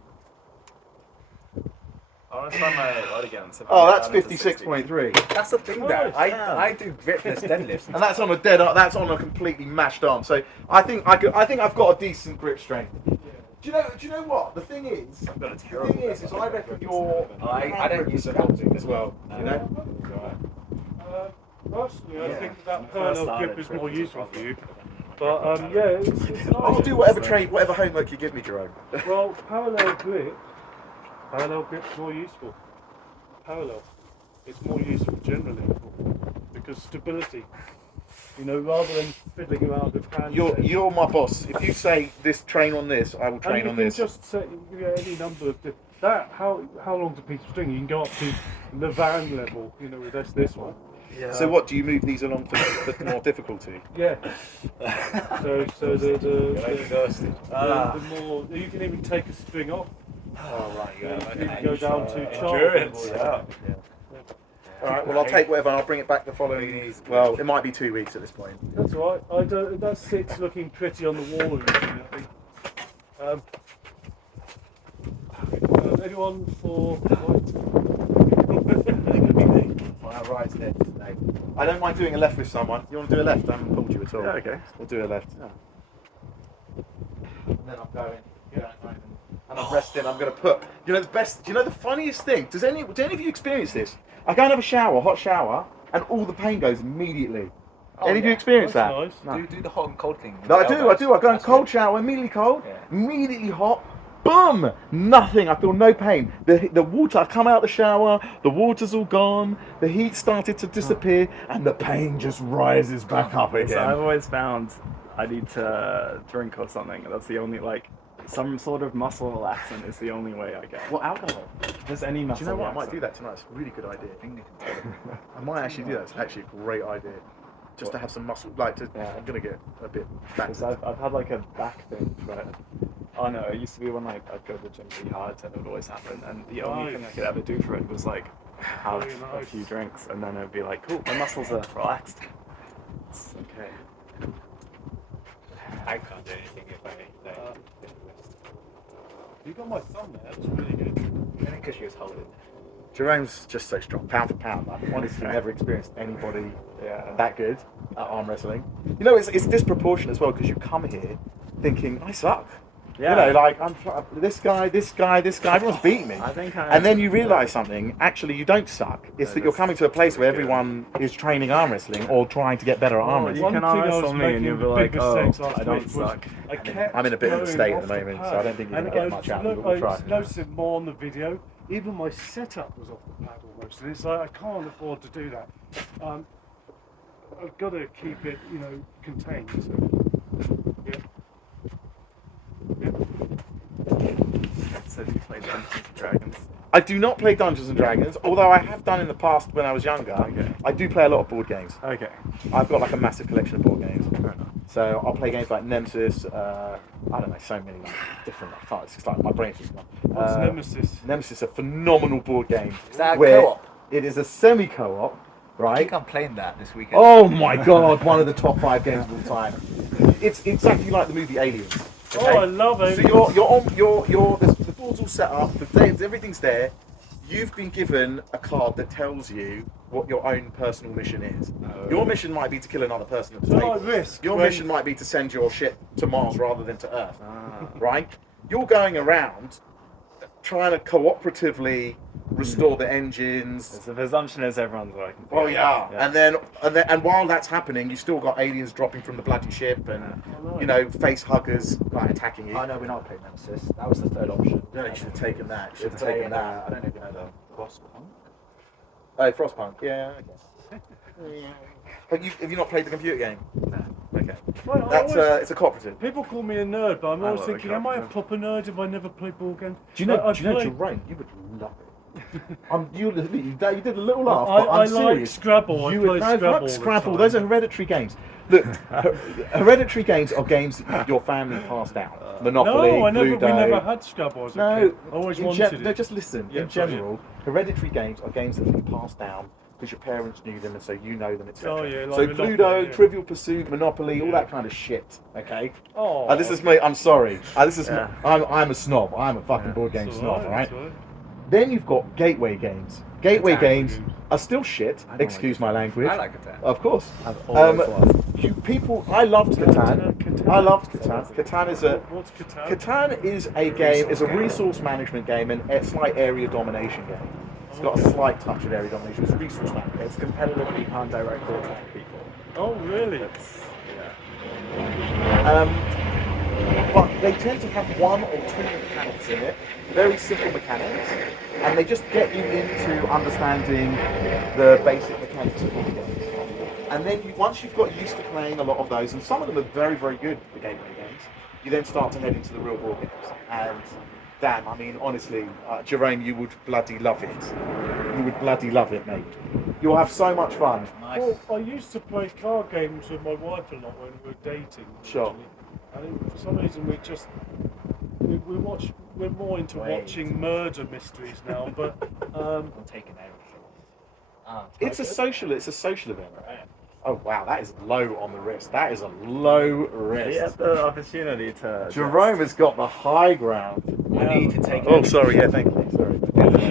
I want to try my right again. See if I Oh, can that's get down into 56.3. That's the thing, though. Nice. I do gripless deadlifts. And that's on a dead. That's on a completely mashed arm. So I think I've got a decent grip strength. Do you know what? The thing is, I've got a the terrible thing is I reckon your I don't use grip it is as well. You know. Personally, I Yeah. think that First parallel started grip is more tripping useful was for you. But yeah, it's nice. I'll do whatever homework you give me, Jerome. Well, parallel grip's more useful. Parallel, it's more useful generally because stability. You know, rather than fiddling around with hands. You're my boss. If you say this, train on this, I will train and you on can this. just set any number of that. How long's a piece of string? You can go up to the van level. You know, that's this one. Yeah. So what? Do you move these along for more difficulty? Yeah. So the more you can even take a string off. Oh, right, You yeah. can go down to child endurance, level. All right. Well, I'll take whatever. And I'll bring it back the following. Well, it might be 2 weeks at this point. That's all right. I don't. That sits looking pretty on the wall. Usually, I think. Anyone for white? My right's dead. No. I don't mind doing a left with someone. You want to do a left? I haven't pulled you at all. Yeah, okay. We'll do a left. And then I'm going. And I'm resting. I'm going to put. You know the best. You know the funniest thing. Do any of you experience this? I go and have a shower, hot shower, and all the pain goes immediately. Any of you experience That's that? nice. Do the hot and cold thing. No, I do. I go in cold shower, immediately cold, Yeah. immediately hot. Boom! Nothing. I feel no pain. The water. I come out the shower. The water's all gone. The heat started to disappear, and the pain just rises back up So I've again. always found I need to drink or something. That's the only some sort of muscle relaxant is the only way I get. What alcohol? Just any Do muscle. you know what? I might relaxant. do that tonight. It's a really good idea. I might actually do that. It's actually a great idea. Just to have some muscle. Yeah. I'm gonna get a bit back. Because I've had like a back thing, but oh no, it used to be when I'd go to the gym really hard and it would always happen. And the only thing I could ever do for it was like have Very a nice. few drinks, and then it'd be like, cool, my muscles are relaxed. It's okay. I can't do anything if I You got my thumb there. That's really good. I think because she was holding. Jerome's just so strong, pound for pound. I've honestly never experienced anybody that good at arm wrestling. You know, it's disproportionate as well because you come here thinking I suck. You know, like this guy, everyone's beating me. I think And then you realise something. Actually, you don't suck. It's that you're coming to a place where everyone is training arm wrestling or trying to get better at arm You wrestling. can arm wrestle me and you'll be like, oh, I don't suck. I'm in a bit of a state at the moment, so I don't think you're going to get much out of it. We'll try. I noticed it more on the video. Even my setup was off the pad almost, and it's like I can't afford to do that. I've got to keep it, you know, contained. So, yeah. So you play Dungeons and Dragons? I do not play Dungeons and Dragons, although I have done in the past when I was younger. Okay. I do play a lot of board games. Okay. I've got like a massive collection of board games. Fair enough. So I'll play games like Nemesis. I don't know, so many different. I can't. It's like my brain's just gone. What's Nemesis? Nemesis is a phenomenal board game. Is that a where co-op? It is a semi-co-op, I right? think I'm playing that this weekend. Oh my god, one of the top 5 games of all time. It's exactly like the movie Aliens. Okay? Oh, I love it. So the board's all set up, everything's there. You've been given a card that tells you what your own personal mission is. Your mission might be to kill another person at the So table. like Risk, Your when- mission might be to send your ship to Mars rather than to Earth. Right? You're going around trying to cooperatively restore the engines. So the presumption is everyone's working together. Oh yeah. And while that's happening, you still got aliens dropping from the bloody ship, and you know, face huggers like attacking you. I know we're not playing Nemesis. That was the third option. No, you should have taken that. You should have We're taken playing, that. I don't know if you know the Frostpunk. Oh, Frostpunk. Yeah, I guess. Have you not played the computer game? No. Okay. Well, I That's always- it's a cooperative. People call me a nerd, but I'm I always love thinking, a am I a cooperative. proper nerd if I never played board games? Do you know? I Do you know played- Jerome? You would love it. You did a little laugh, I but I'm like serious. Scrabble. You I play would Scrabble. all fuck the Scrabble. time. Those are hereditary games. Look, hereditary games are games that your family passed down. Monopoly, No, we Ludo. never had Scrabble as a No, kid. I always in wanted gen- it. no, just listen. Yeah, in sorry. general, hereditary games are games that have been passed down because your parents knew them and so you know them, etc. Oh, yeah, like so Monopoly, Ludo, yeah. Trivial Pursuit, Monopoly, all Yeah. that kind of shit. Okay. Oh, This is me. I'm sorry. This is Yeah. I'm a snob. I'm a fucking board game it's snob, alright, right? it's alright. Then you've got gateway games. Gateway Exactly. games are still shit. I don't Excuse my language. I like it there. Of course. I've always loved. I loved Catan. Catan. I loved Catan. Catan is a What's Catan? Catan is a game. It's a resource management game and a slight area domination game. It's got a slight touch of area domination. It's resource management. It's competitive and you can't directly attack people. Oh, really? But they tend to have 1 or 2 mechanics in it, very simple mechanics, and they just get you into understanding the basic mechanics of board games. And then once you've got used to playing a lot of those, and some of them are very, very good, the gateway games, you then start to head into the real board games. And damn, I mean, honestly, Jerome, you would bloody love it. You would bloody love it, mate. You'll have so much fun. Nice. Well, I used to play card games with my wife a lot when we were dating. Sure. actually. And for some reason we're more into Wait. watching murder mysteries now, but I'm taking everything. It's a social event. Oh wow, that is low on the wrist. That is a low wrist. He had the opportunity to. Jerome has got the high ground. I need to take Oh, sorry. Yeah, thank you. Sorry.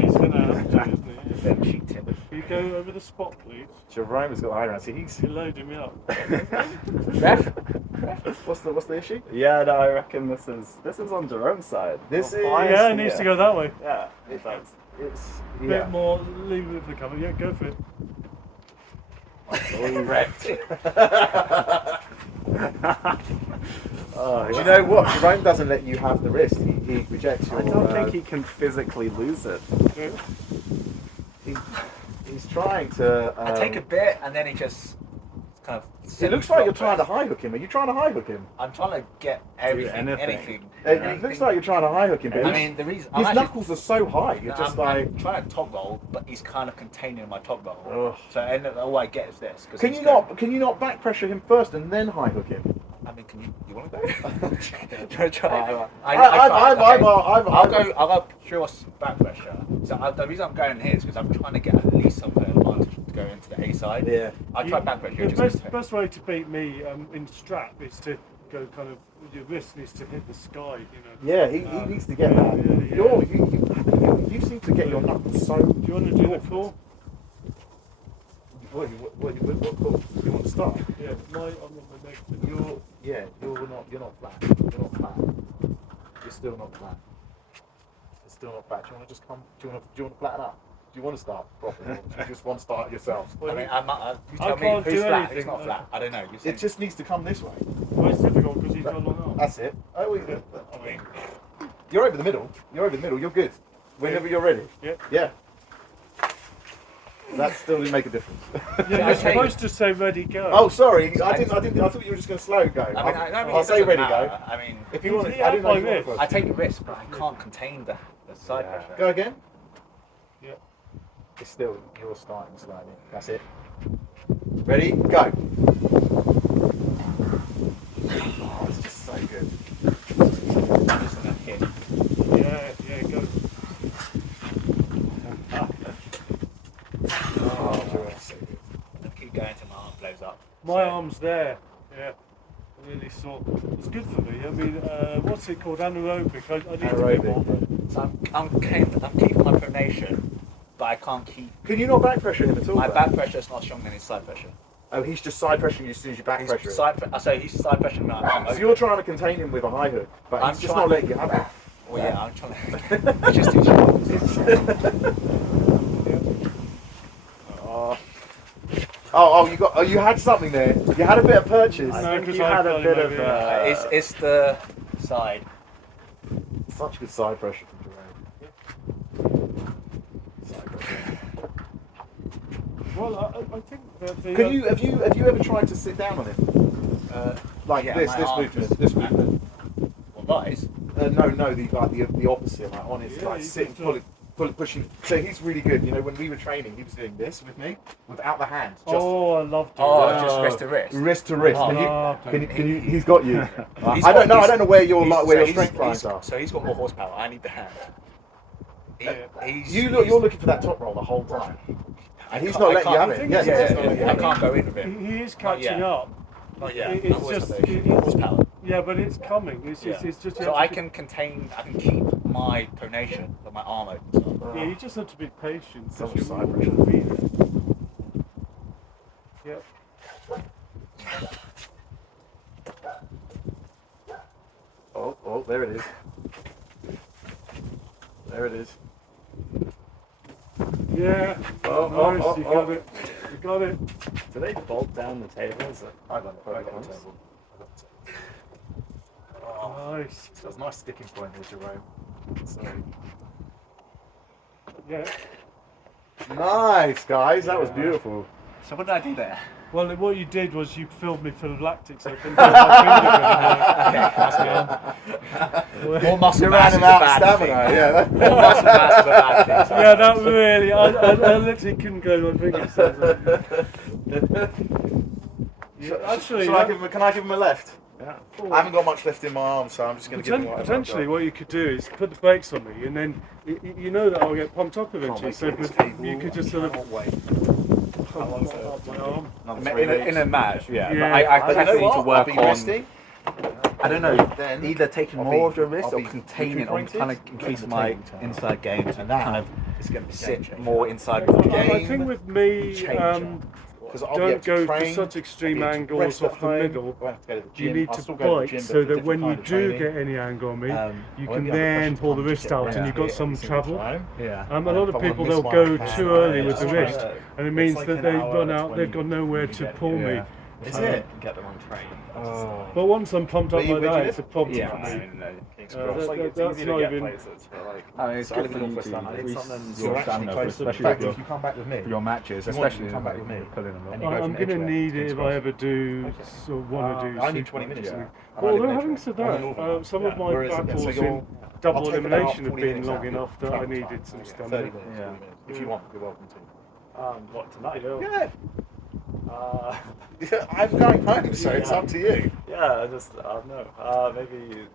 he's gonna have to, isn't he? them cheating. Can you go over the spot, please? Jerome has got the high ground. See, he's. You're loading me up. Ref? What's the issue? Yeah, no, I reckon this is on Jerome's side. This is. Yeah, it needs to go that way. Yeah, it does. It's. A bit more, leave it for the cover. Yeah, go for it. Wrecked. Do you know what? Jerome doesn't let you have the wrist. He rejects your. I don't think he can physically lose it. He's trying to. I take a bit and then he just kind of. It looks like you're trying to high hook him. Are you trying to high hook him? I'm trying to get everything, anything. It looks like you're trying to high hook him. But I mean, the reason his I'm knuckles are so high. You're just like. I'm trying to top roll, but he's kind of containing my top roll. Ugh. So and all I get is this. 'Cause Can he's you going- not? Can you not back pressure him first and then high hook him? I mean, can you want to go? try. I'll go pure back pressure. So the reason I'm going here is because I'm trying to get at least some kind of advantage to go into the A side. Yeah. I try back pressure. The best way to beat me in strap is to go kind of, your wrist needs to hit the sky, you know. Yeah, he needs to get that. Yeah. You seem to get your knuckles so. Do you want to do the claw? What call? You want to start? Yeah, I'm on my leg. You're not flat. You're not flat. It's still not flat. It's still not flat. Do you want to just come? Do you want to flatten up? Do you want to start properly? Or do you just want to start yourself? I mean, you I tell me can't who's do flat, anything. who's not flat. I don't know. You It just needs to come this way. Well, it's difficult because he's got long arms. That's it. Oh, I mean, you're over the middle. You're over the middle. You're good. Whenever you're ready. Yeah. Yeah. That still didn't make a difference. Yeah, you're supposed to say ready, go. Oh, sorry. I thought you were just going to slow go. I'll say ready go. I mean, If you want, He I didn't know had you my wanted wrist. I take a risk, but I can't contain the side pressure. Go again. Yeah. It's still, you're starting slowly. That's it. Ready? Go. Oh, it's just so good. I'm just gonna hit. Yeah, go. Oh, that's so good. And keep going until my arm blows up. My arm's there. Yeah. Really sore. It's good for me. I mean, what's it called? Anaerobic. I need to be more. So I'm keeping my pronation, but I can't keep. Can you not back pressure him at all? My though? back pressure is not stronger than his side pressure. Oh, he's just side pressuring you as soon as you back pressure him. He's side pressuring my arm. So you're trying to contain him with a high hook, but I'm he's just trying- not letting you have it. Well, yeah, I'm trying to. It's just too short. You had something there. You had a bit of purchase. No, think 'cause you I had a felt bit it of, maybe. It's the side. Such good side pressure from Jerome. Side pressure. Well, I think that the. Have you ever tried to sit down on him? Like Yeah, this my arm movement, just- this movement. Well, rise. No, the opposite, like on his Yeah, like you sitting, can pushing. So he's really good. You know, when we were training, he was doing this with me, without the hand, just I love doing Oh, that. just wrist to wrist. wrist to wrist. Oh, Can you? He's got you. He's I don't got- know. I he's- don't know where your he's- where your so strength he's- lines he's- are. So he's got more horsepower. I need the hand. You're looking for that top roll the whole time, and he's not letting you have it. Yes, yeah, he's not letting you I have it. can't go in with He him. is catching yet. up. Not yet. It's I've always just- had the it- horsepower. Yeah, but it's coming. It's just. So I can contain. I can keep my pronation, but my arm opens up. Yeah, you just have to be patient. So because much you side will be there. Yeah. Oh, there it is. There it is. Yeah. Oh, Nice, you got it. You got it. Do they bolt down the tables? I got it. I got it. Oh, Nice. that's a nice sticking point there, Jerome. Sorry. Yeah. Nice, guys. That was beautiful. So what did I do there? Well, what you did was you filled me full of lactic, so I couldn't put my finger in. More muscle You mass ran is him a out bad stamina. thing. Yeah. More muscle mass is a bad thing. Yeah, that really, I literally couldn't go my fingers. Actually, Can I give him a left? Yeah. I haven't got much left in my arm, so I'm just going to give him whatever I've potentially got. what you could do is put the brakes on me, and then you know that I'll get pumped up eventually. So you could just sort of wait. up my arm. In a match, yeah. Yeah. But I definitely need to work I'll be on. resting. I don't know. Then Either taking I'll more be- of the wrist I'll or be containing on recuperated. kind of increase my inside game to And that kind of is going to be sit more inside. I think with me, Because I'll be don't able to go for train, such extreme I'll be able to angles rest at off the home, middle. I won't have to go to the You gym. need I'll to still go to the bite gym, so but for that when you different kind of do training. get any angle on me, you I can won't be under then pressure pull the to wrist get out right and you've here got at some the same travel. time. Yeah. A lot If of I people, wanna they'll miss go one, too early with the that's wrist, right. and it means like that an they hour run to out, they've 20 got nowhere to pull me. Is it? Get them on train. Oh. But once I'm pumped up Where you- like where do that, you it's a live? problem Yeah, for me. King's Uh, Cross. that- Like, it's that's easy not to get even- places, but like. I mean, it's So I good live for in you North West to London. I need increase something your you're actually stamina, close to. especially In fact, with if you come back with me, your matches, You want especially to come back with me. pulling a lot. And you go I'm from going to Edgware need to it King's if Cross. I ever do Okay. or want to do. I need super 20 minutes. matches. Yeah. Although having said that, some of my Whereas- battles so in you're- double I'll take about elimination have 40 been minutes long out. enough that I Travel needed time. some Yeah, stamina. 30 minutes, Yeah. 40 minutes. If you want, you're welcome to. What tonight? Yeah. Uh, I'm going home, so it's up to you. yeah, I just I don't know. Maybe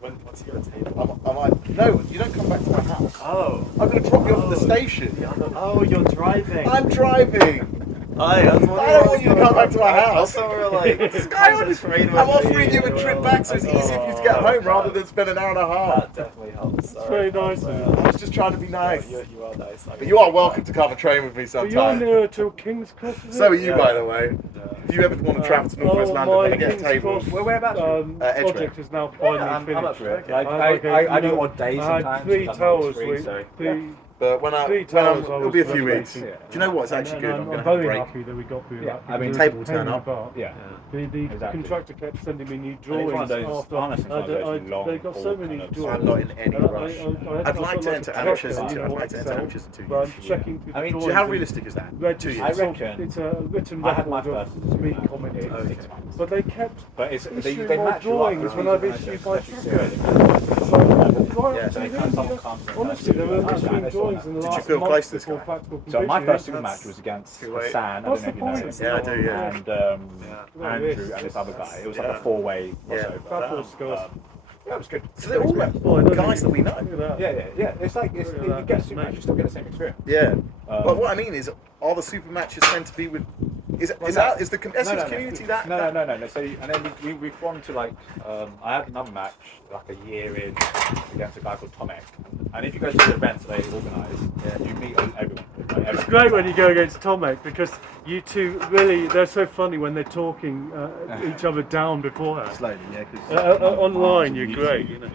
once you get a table. No, you don't come back to my house. Oh. I'm going to drop you off at the station. Oh, you're driving. I'm driving. I don't want you to come back to my house. I thought we were like, Sky, I'm offering you a trip back so it's easier for you to get home rather than spend an hour and a half. That definitely helps. It's very nice of you. I was just trying to be nice. You are nice. But you are welcome to come and train with me But you're sometime. nearer to King's Cross, is it? So are you, Yeah. by the way. If you ever want to travel to North West London, my let me get a King's table. Cross, whereabouts? Edgware. project is now finally I'm finished. up for it. Okay. I do odd days I had sometimes. 3 because I'm not towers, free, so. But when it'll be a few weeks. Do Yeah. you know what? It's actually good. I'm I'm going to have a very break. happy that we got through Yeah, that. I mean, because table it was a pain turn in the up. butt. Yeah. The Exactly. contractor kept sending me new it's drawings one of those, after. honestly, it's one of those long, they got so haul many kind of- drawings. I'm not in any And rush. I'd I'd like to enter amateurs in Excel, 2 but I'm years. checking through I mean, the So how drawings realistic is that? and 2 I years. reckon. It's a written I had my record first of me match commenting. in 6 Okay. months. But they kept But it's, issuing they more match you up drawings with when these I've organisations, issued my especially certificate. Yeah, So so I they kind of someone comes and honestly, they were kind of issuing do drawings in the Did you last feel month close to this before guy? practical So my completion. first super match was against Too late. Hassan, I don't What's know if the you know him. point? Yeah, I do, yeah. And Well, Andrew yes. and this other guy. It was like Yeah. a 4-way Yeah. crossover. Fabulous guys. Yeah, it was good. So they're all like Oh, I don't guys that think- we know. Look at that. Yeah. It's like Look at you that. get a super match, you still get the same experience. Yeah. Um, But what I mean is, are the super matches tend to be with? Is the Essex community that? No. So and then we've gone to like I had another match like a year in against a guy called Tomek. And if you go to the events they organise, you meet everyone. Like, It's great when you go against Tomek because you two really, they're so funny when they're talking each other down beforehand. Slowly, yeah. 'Cause Online, you're great. You know.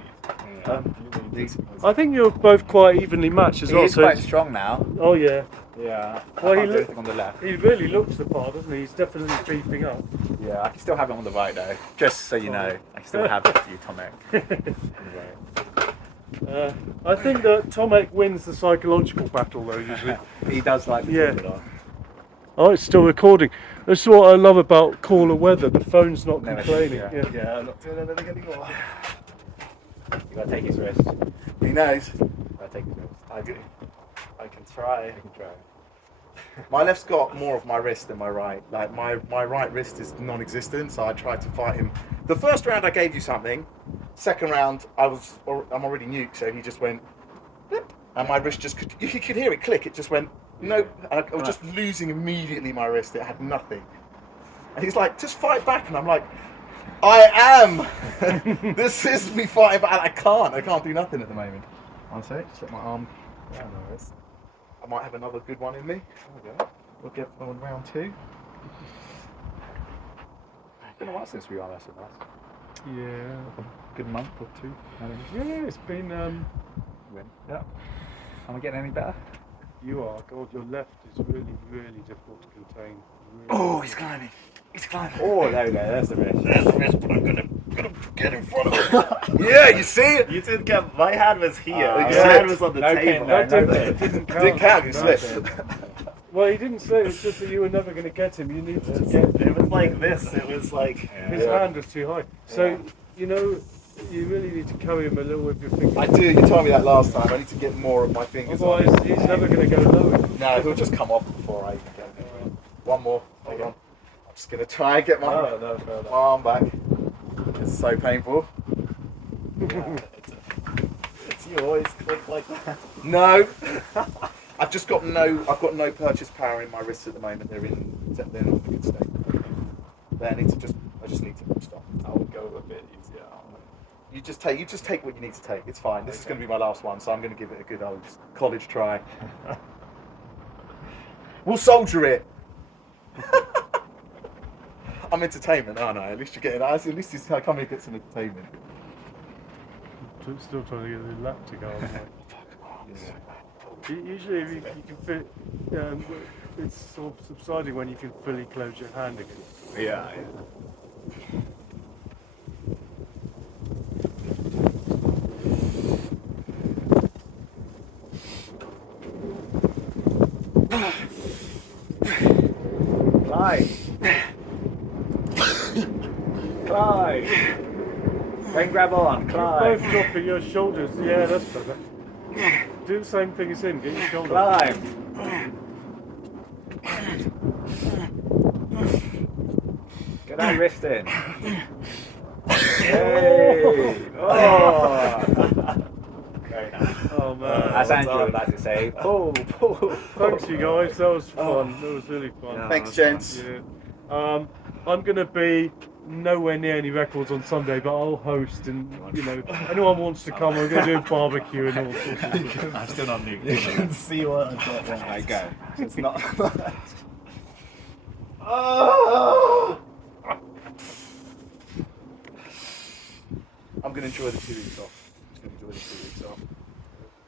these- I think you're both quite evenly matched as He well. is So quite strong now. oh yeah, Yeah. Well, I he can't do look- anything on the left. he really looks the part, doesn't he? He's definitely beefing up. Yeah, I can still have him on the right though. Just so you know, I can still have you, Tomek. I think that Tomek wins the psychological battle though usually. He does like the Yeah. talk a lot. Oh, it's still recording. That's what I love about cooler weather. The phone's not Never- complaining. yeah. Yeah. Yeah, I'm not doing anything anymore. You gotta take his wrist. He knows. Gotta take his wrist. I can try. You can try. My left's got more of my wrist than my right. Like my right wrist is non-existent, so I tried to fight him. The first round I gave you something. Second round I'm already nuked, so he just went, "Blip," and my wrist just you could hear it click. It just went nope. And I was just losing immediately my wrist. It had nothing. And he's like, just fight back, and I'm like, I am. This is me fighting back. I can't do nothing at the moment. One sec, just let my arm. Yeah, no worries. I might have another good one in me. We'll get on round 2. It's been a while since we were last with us. Yeah. Good month or 2. I don't know. Yeah, it's been. Win. Yeah. Am I getting any better? You are. God, your left is really, really difficult to contain. Really. Oh, he's climbing. He's climbing. Oh, there we go. There's the wrist. There's the wrist, but I'm gonna get in front of him. Yeah, you see it? You did get. My hand was here. You Your hand slipped. was on the No table. pin, no, That didn't, no it pin. didn't count. Didn't count, you No. slipped. Well, he didn't say it's just that you were never going to get him. You needed to get It was like this. It was like. his hand was too high. So, you know, you really need to carry him a little with your fingers. I do. You told me that last time. I need to get more of my fingers on. Otherwise, he's never going to go low. No, he'll just come off before I even get him. One more. Hold on. I'm just gonna try and get my No, my arm back. It's so painful. It's you always click like that. No. I've just got no purchase power in my wrists at the moment. They're not in a good state. I just need to stop. I'll go a bit easier. You just take what you need to take. It's fine. This is going to be my last one, so I'm going to give it a good old college try. We'll soldier it. I'm entertainment, aren't I? At least you're getting. At least he's come here and get some entertainment. Still trying to get the lap to go. Usually, if you can fit, it's sort of subsiding when you can fully close your hand again. Yeah. Clyde! Then grab on, Both climb! dropping your shoulders. Yeah, that's better. Do the same thing as him. Get your shoulder. Climb! Get that wrist in. Hey! Oh! Very nice. Oh man. That's Andrew would like to say, pull. Thanks, you guys. That was fun. That was really fun. Yeah. Thanks, gents. Yeah. I'm gonna be nowhere near any records on Sunday, but I'll host, and anyone wants to come, I'm gonna do a barbecue and all sorts of stuff. I'm still not new. You can see what I've got when I go. It's not. I'm going to enjoy the 2 weeks off. I'm just going to enjoy the 2 weeks off.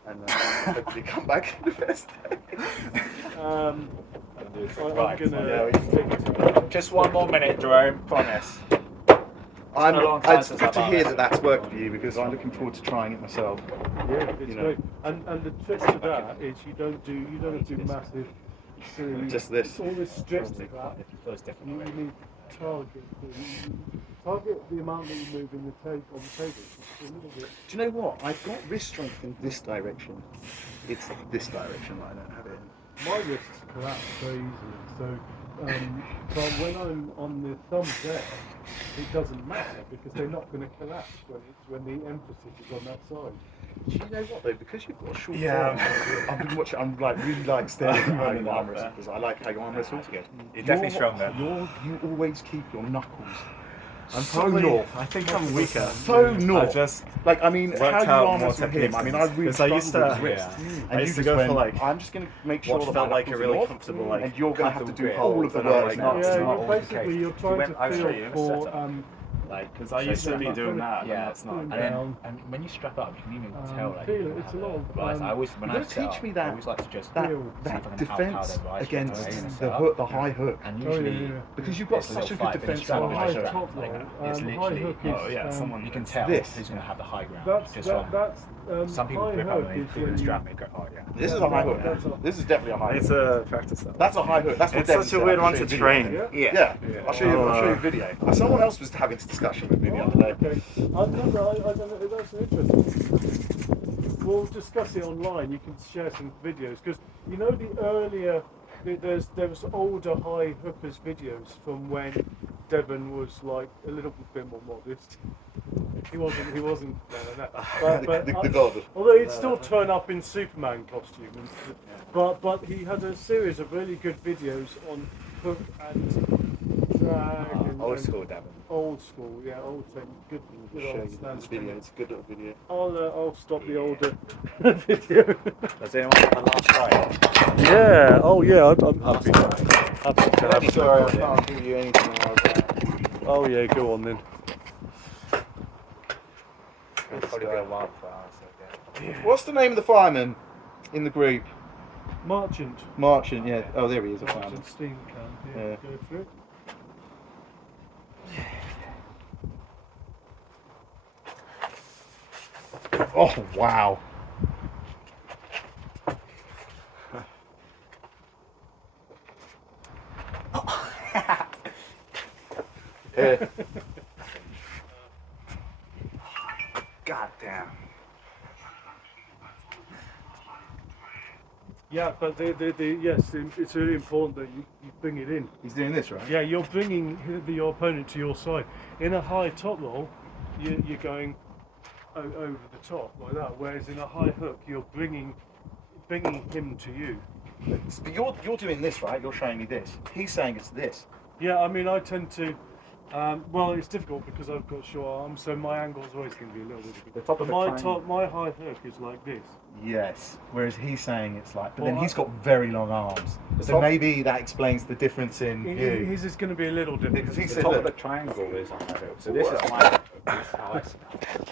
And hopefully come back in the best day. I'm Right, gonna so just one more minute, Jerome. Promise. It's good to hear that that's worked for you, because I'm looking forward to trying it myself. Yeah, it's great. And the trick to that is you don't do massive series. Just this. It's all this strips to that. You need target the amount that you move in the on the table. Just a little bit. Do you know what? I've got wrist strength in this direction. It's this direction that I don't have it in. My wrists collapse very easily, so but when I'm on the thumb there, it doesn't matter because they're not going to collapse when the emphasis is on that side. Do you know what though? Because you've got a short Yeah. arm, I've been watching. I'm like really like staring at how you arm wrestle, because I like how you arm wrestle. You're definitely stronger. You always keep your knuckles. I'm so north. I think I'm weaker. So north. I just I mean, how worked you out arm more wrestle him. I mean, I really because I used struggled to. with his wrist. Yeah. And I used you to just go for went, like I'm just going to make sure what that felt my like a knuckles really are north, comfortable like. and you're going to have to do comfortable all of the bit, work. like, now. it's Yeah, not you're always basically you're trying I'll to show feel you a for setup. Like, Because I used to be doing that. Yeah, and it's not. and down. then when you strap up, you can even tell. Like, feel you it. It's have a lot of, rise. I always when you I gotta set teach up, me that- I always like to just That, Feel. see if I that can defense out-power their rise against straight away in a the setup. hook, the high hook, And Oh, usually, yeah. because you've got it's a such a little good fight, but defense it's strap on on the high high strap. hook. Like, it's high literally. hook Oh is, yeah, someone You can tell This. who's going to have the high ground. That's just high from some people grip up hook and is they when can you- strap me. Go, oh yeah. This is a high hook. That's a- This is definitely a high It's hook. a practice that. That's a high hook. That's what It's Devin such a said. weird I'll one show to you a video. train. Yeah. Yeah, Yeah. I'll show you a video. Someone else was having this discussion with me the other day. Okay. I don't know. That's interesting. We'll discuss it online. You can share some videos because the earlier there was older high hookers videos from when Devon was like a little bit more modest. He wasn't. But The god. although he'd still turn up in Superman costume, but he had a series of really good videos on hook and drag and Old school, Devon. old school, yeah, old thing, good Show old you standard this video. It's a good little video. I'll stop the older video. Does anyone have a last try? Yeah. Oh yeah. I'm happy. Happy to have. Sorry, I can't give you anything else. Oh yeah. Go on then. It'll probably be a while for us. What's the name of the fireman in the group? Marchant. Marchant, yeah. Oh, there he is, a fireman. Marchant steam can. Yeah. Yeah. Go through it. Oh, wow. Yeah. God damn. Yeah, but yes, it's really important that you bring it in. He's doing this, right? Yeah, you're bringing your opponent to your side. In a high top roll, you're going over the top like that. Whereas in a high hook, you're bringing him to you. But you're doing this, right? You're showing me this. He's saying it's this. Yeah, I mean, I tend to. Well, it's difficult because I've got short arms, so my angle's always going to be a little bit different. The top of But my high hook is like this. Yes. Whereas he's saying it's like, but Well, then he's got very long arms. So top- maybe that explains the difference in you. His is going to be a little different. Because he The said, top of look, the triangle is on my hook. So this is my hook. This is how I set up.